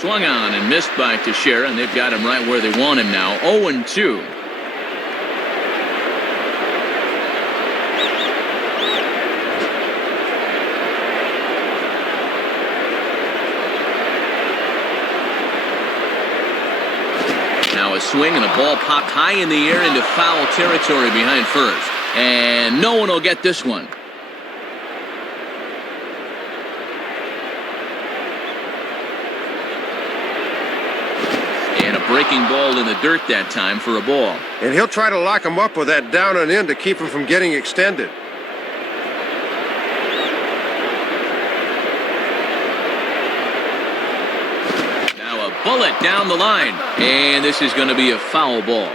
Swung on and missed by Teixeira, and they've got him right where they want him now. 0-2. Now a swing and a ball popped high in the air into foul territory behind first. And no one will get this one. And a breaking ball in the dirt that time for a ball. And he'll try to lock him up with that down and in to keep him from getting extended. Bullet down the line, and this is going to be a foul ball.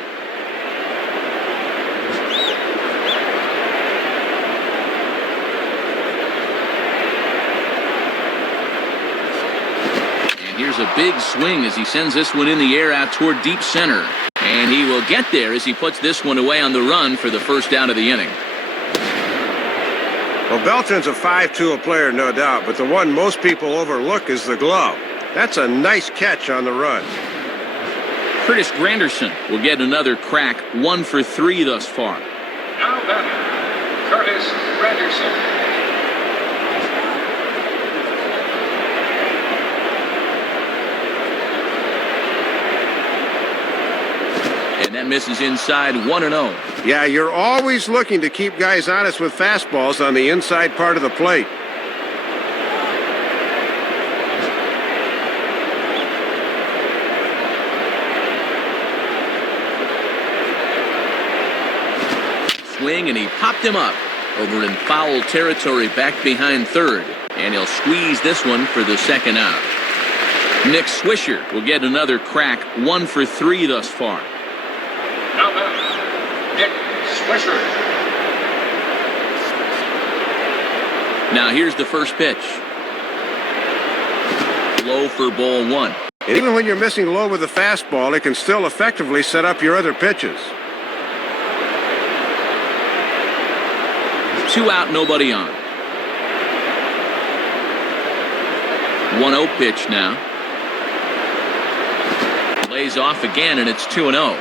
And here's a big swing as he sends this one in the air out toward deep center. And he will get there as he puts this one away on the run for the first out of the inning. Well, Beltran's a 5-tool player, no doubt, but the one most people overlook is the glove. That's a nice catch on the run. Curtis Granderson will get another crack, 1 for 3 thus far. Now batting, Curtis Granderson. And that misses inside 1-0. Yeah, you're always looking to keep guys honest with fastballs on the inside part of the plate. Swing, and he popped him up over in foul territory back behind third, and he'll squeeze this one for the second out. Nick Swisher will get another crack, 1 for 3 thus far. Now batting, Nick Swisher. Now here's the first pitch. Low for ball 1. And even when you're missing low with a fastball, it can still effectively set up your other pitches. 2 out, nobody on. 1-0 pitch now. Lays off again, and it's 2-0.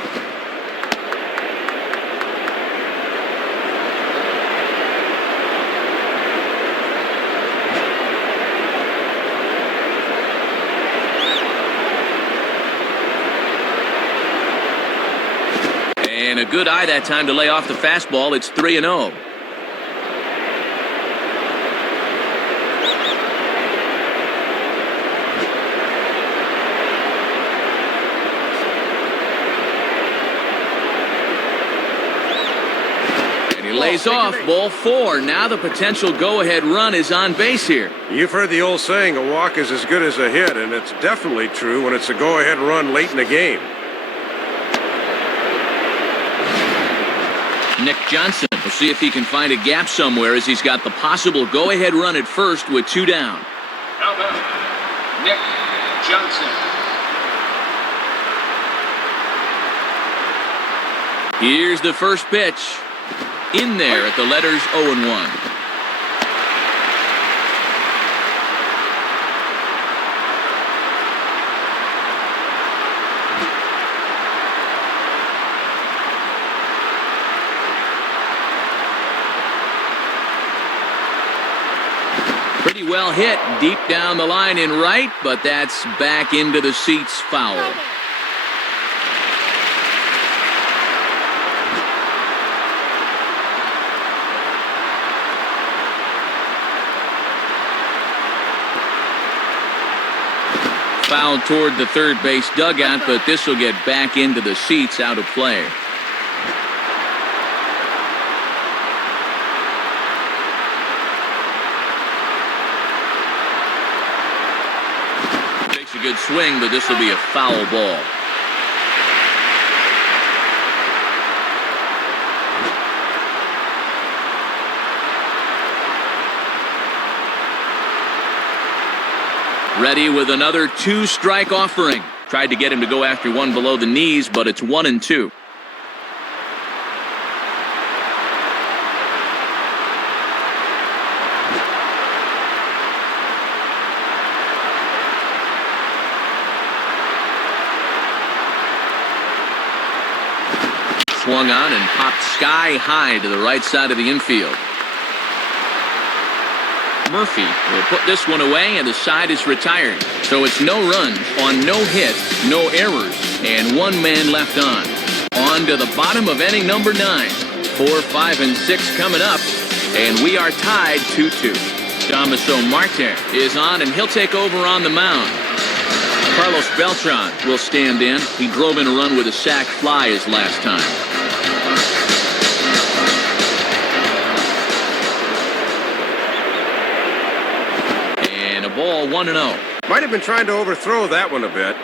And a good eye that time to lay off the fastball. It's 3-0. lays off, ball 4. Now the potential go-ahead run is on base here. You've heard the old saying, a walk is as good as a hit, and it's definitely true when it's a go-ahead run late in the game. Nick Johnson will see if he can find a gap somewhere as he's got the possible go-ahead run at first with 2 down. Now back, Nick Johnson. Here's the first pitch. In there at the letters 0-1. Pretty well hit deep down the line in right, but that's back into the seats, foul. Foul toward the third base dugout, but this will get back into the seats, out of play. Takes a good swing, but this will be a foul ball. Ready with another 2-strike offering. Tried to get him to go after one below the knees, but it's 1-2. Swung on and popped sky high to the right side of the infield. Murphy will put this one away, and the side is retired. So it's no runs on no hits, no errors, and 1 man left on. On to the bottom of inning number 9. 4, 5, and 6 coming up, and we are tied 2-2. Damaso Marte is on, and he'll take over on the mound. Carlos Beltran will stand in. He drove in a run with a sac fly his last time. Ball 1-0. Might have been trying to overthrow that one a bit.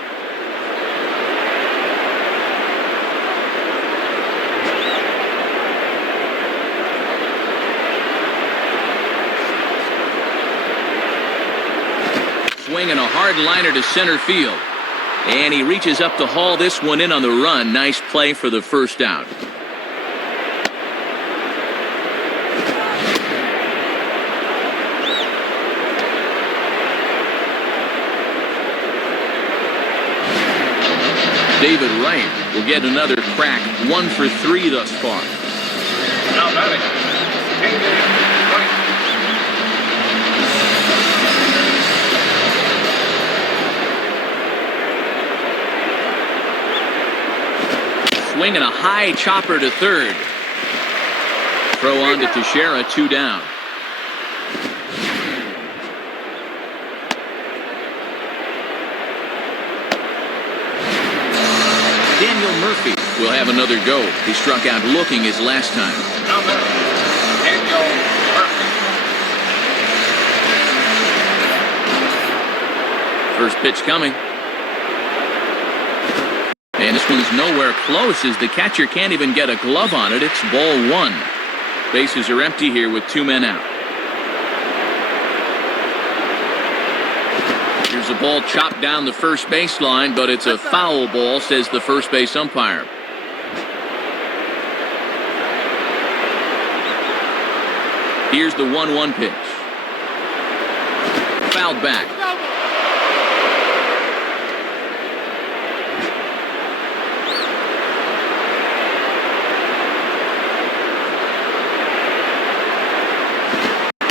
Swinging a hard liner to center field. And he reaches up to haul this one in on the run. Nice play for the first out. David Wright will get another crack, 1 for 3 thus far. Now batting, David Wright. Swinging a high chopper to third. Throw on to Teixeira, 2 down. Daniel Murphy will have another go. He struck out looking his last time. Number Daniel Murphy. First pitch coming. And this one's nowhere close as the catcher can't even get a glove on it. It's ball 1. Bases are empty here with 2 men out. Here's a ball chopped down the first baseline, but it's a foul ball, says the first base umpire. Here's the 1-1 pitch. Fouled back.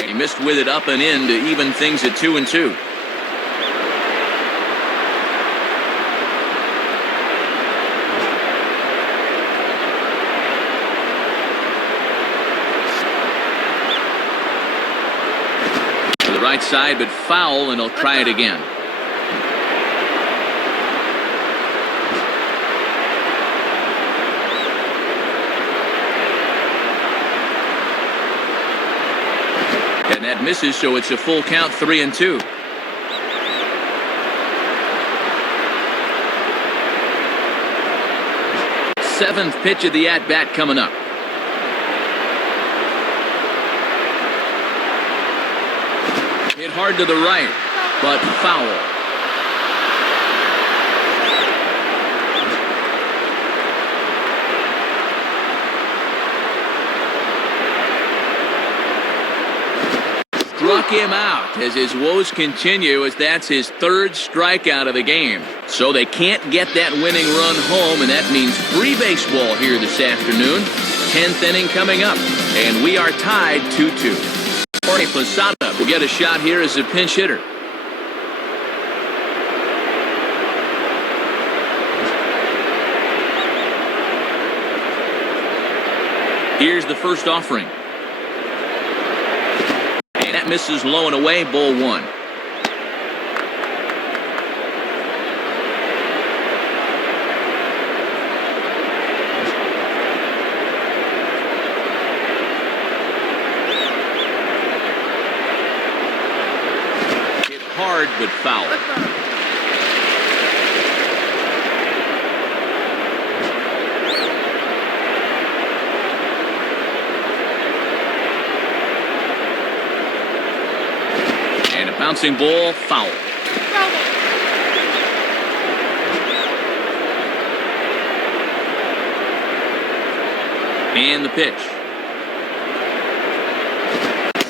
He missed with it up and in to even things at 2-2. Right side, but foul, and he'll try it again. That misses, so it's a full count, 3-2. Seventh pitch of the at-bat coming up. Hit hard to the right, but foul. Struck him out as his woes continue, as that's his third strikeout of the game. So they can't get that winning run home, and that means free baseball here this afternoon. 10th inning coming up, and we are tied 2-2. Jorge Posada will get a shot here as a pinch hitter. Here's the first offering. And that misses low and away, ball one. Hit hard, but foul. Bouncing ball, foul. And the pitch.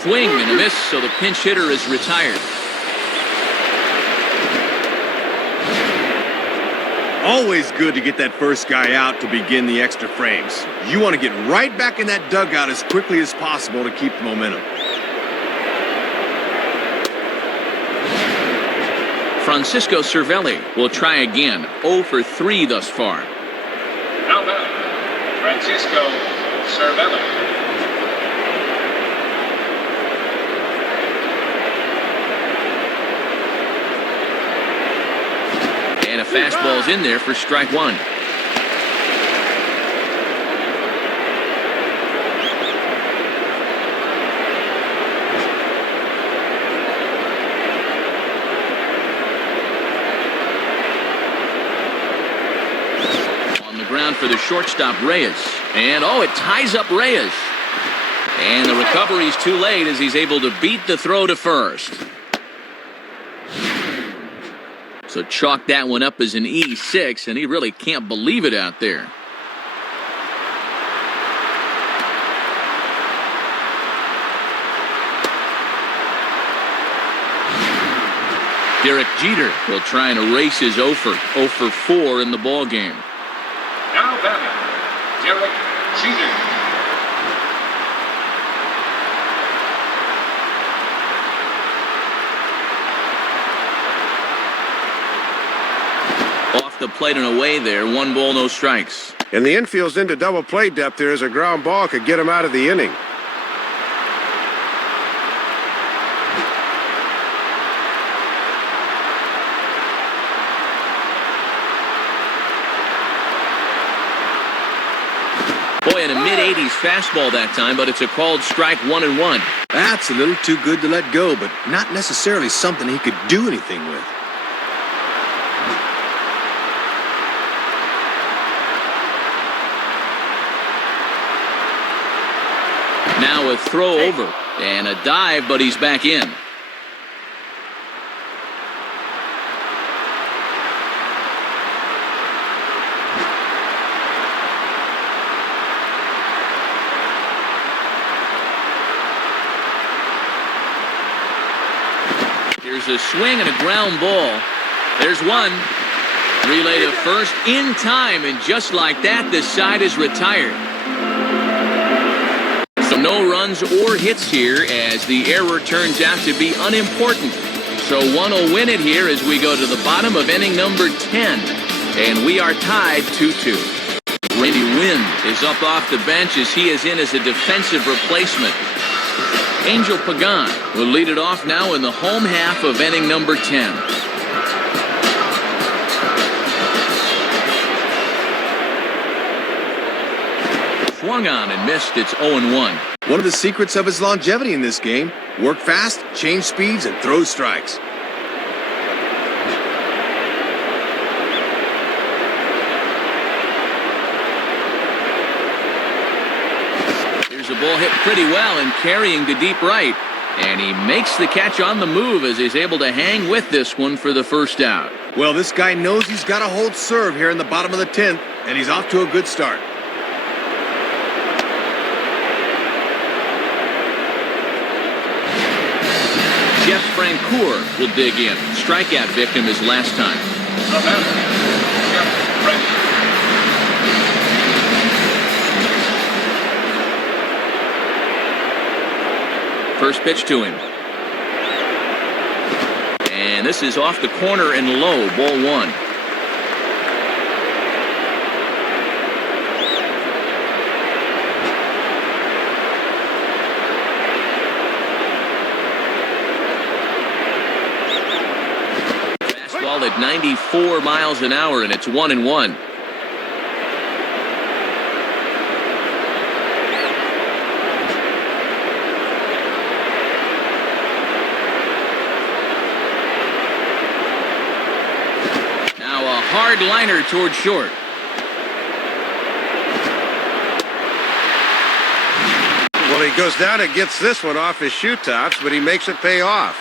Swing and a miss, so the pinch hitter is retired. Always good to get that first guy out to begin the extra frames. You want to get right back in that dugout as quickly as possible to keep the momentum. Francisco Cervelli will try again. 0 for 3 thus far. Now back, Francisco Cervelli. And a fastball's in there for strike one. For the shortstop, Reyes. And, it ties up Reyes. And the recovery's too late as he's able to beat the throw to first. So chalk that one up as an E6, and he really can't believe it out there. Derek Jeter will try and erase his 0 for 4 in the ball game. Now batting, Derek Jeter. Off the plate and away there. 1 ball, no strikes. And the infield's into double play depth there as a ground ball could get him out of the inning. Boy, in a mid-80s fastball that time, but it's a called strike, 1-1. That's a little too good to let go, but not necessarily something he could do anything with. Now a throw over and a dive, but he's back in. Here's a swing and a ground ball. There's one. Relay to first in time, and just like that, the side is retired. So no runs or hits here, as the error turns out to be unimportant. So one will win it here as we go to the bottom of inning number 10. And we are tied 2-2. Randy Wynn is up off the bench as he is in as a defensive replacement. Angel Pagan will lead it off now in the home half of inning number 10. Swung on and missed. It's 0-1. One of the secrets of his longevity in this game, Work fast, change speeds, and throw strikes. Here's a ball hit pretty well and carrying to deep right. And he makes the catch on the move as he's able to hang with this one for the first out. Well, this guy knows he's got to hold serve here in the bottom of the 10th, and he's off to a good start. Jeff Francoeur will dig in. Strikeout victim his last time. The batter, Jeff Francoeur. First pitch to him. And this is off the corner and low, ball one. Fastball at 94 miles an hour, and it's 1-1. Hard liner toward short. Well, he goes down and gets this one off his shoe tops, but he makes it pay off.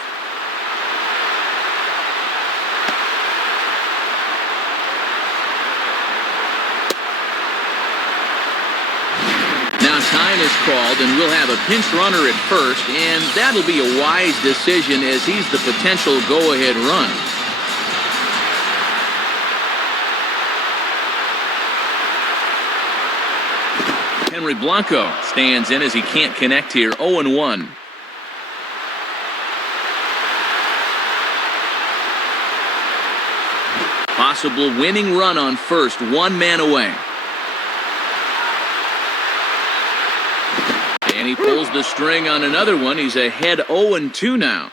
Now time is called, and we'll have a pinch runner at first, and that'll be a wise decision as he's the potential go-ahead run. Henry Blanco stands in as he can't connect here. 0-1. Possible winning run on first, one man away. And he pulls the string on another one. He's ahead 0-2 now.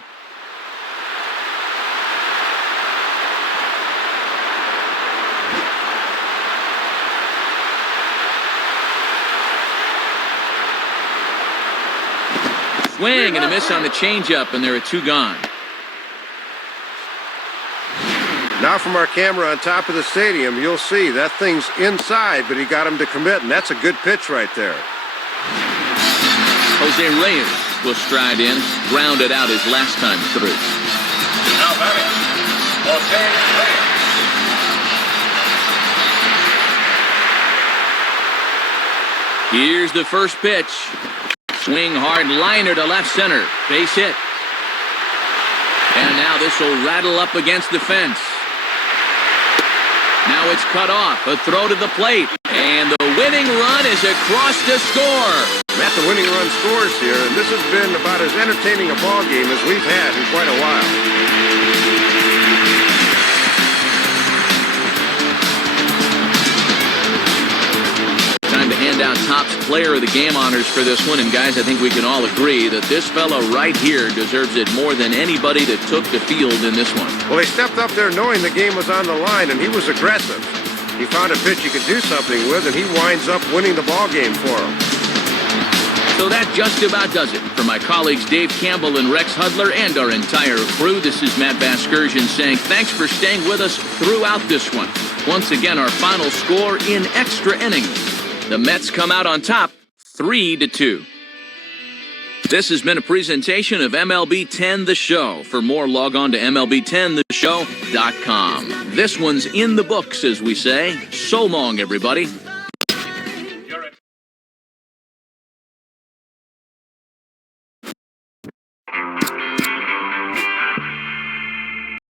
Swing and a miss on the changeup, and there are two gone. Now from our camera on top of the stadium, you'll see that thing's inside, but he got him to commit, and that's a good pitch right there. Jose Reyes will stride in, grounded out his last time through. Now batting, Jose Reyes. Here's the first pitch. Swing hard liner to left center. Base hit. And now this will rattle up against the fence. Now it's cut off. A throw to the plate. And the winning run is across to score. Matt, the winning run scores here, and this has been about as entertaining a ball game as we've had in quite a while. Time to hand out Topps Player of the Game honors for this one. And guys, I think we can all agree that this fella right here deserves it more than anybody that took the field in this one. Well, he stepped up there knowing the game was on the line, and he was aggressive. He found a pitch he could do something with, and he winds up winning the ball game for him. So that just about does it. For my colleagues Dave Campbell and Rex Hudler and our entire crew, this is Matt Vasgersian saying thanks for staying with us throughout this one. Once again, our final score in extra innings. The Mets come out on top, 3-2. This has been a presentation of MLB 10 The Show. For more, log on to MLB10theshow.com. This one's in the books, as we say. So long, everybody.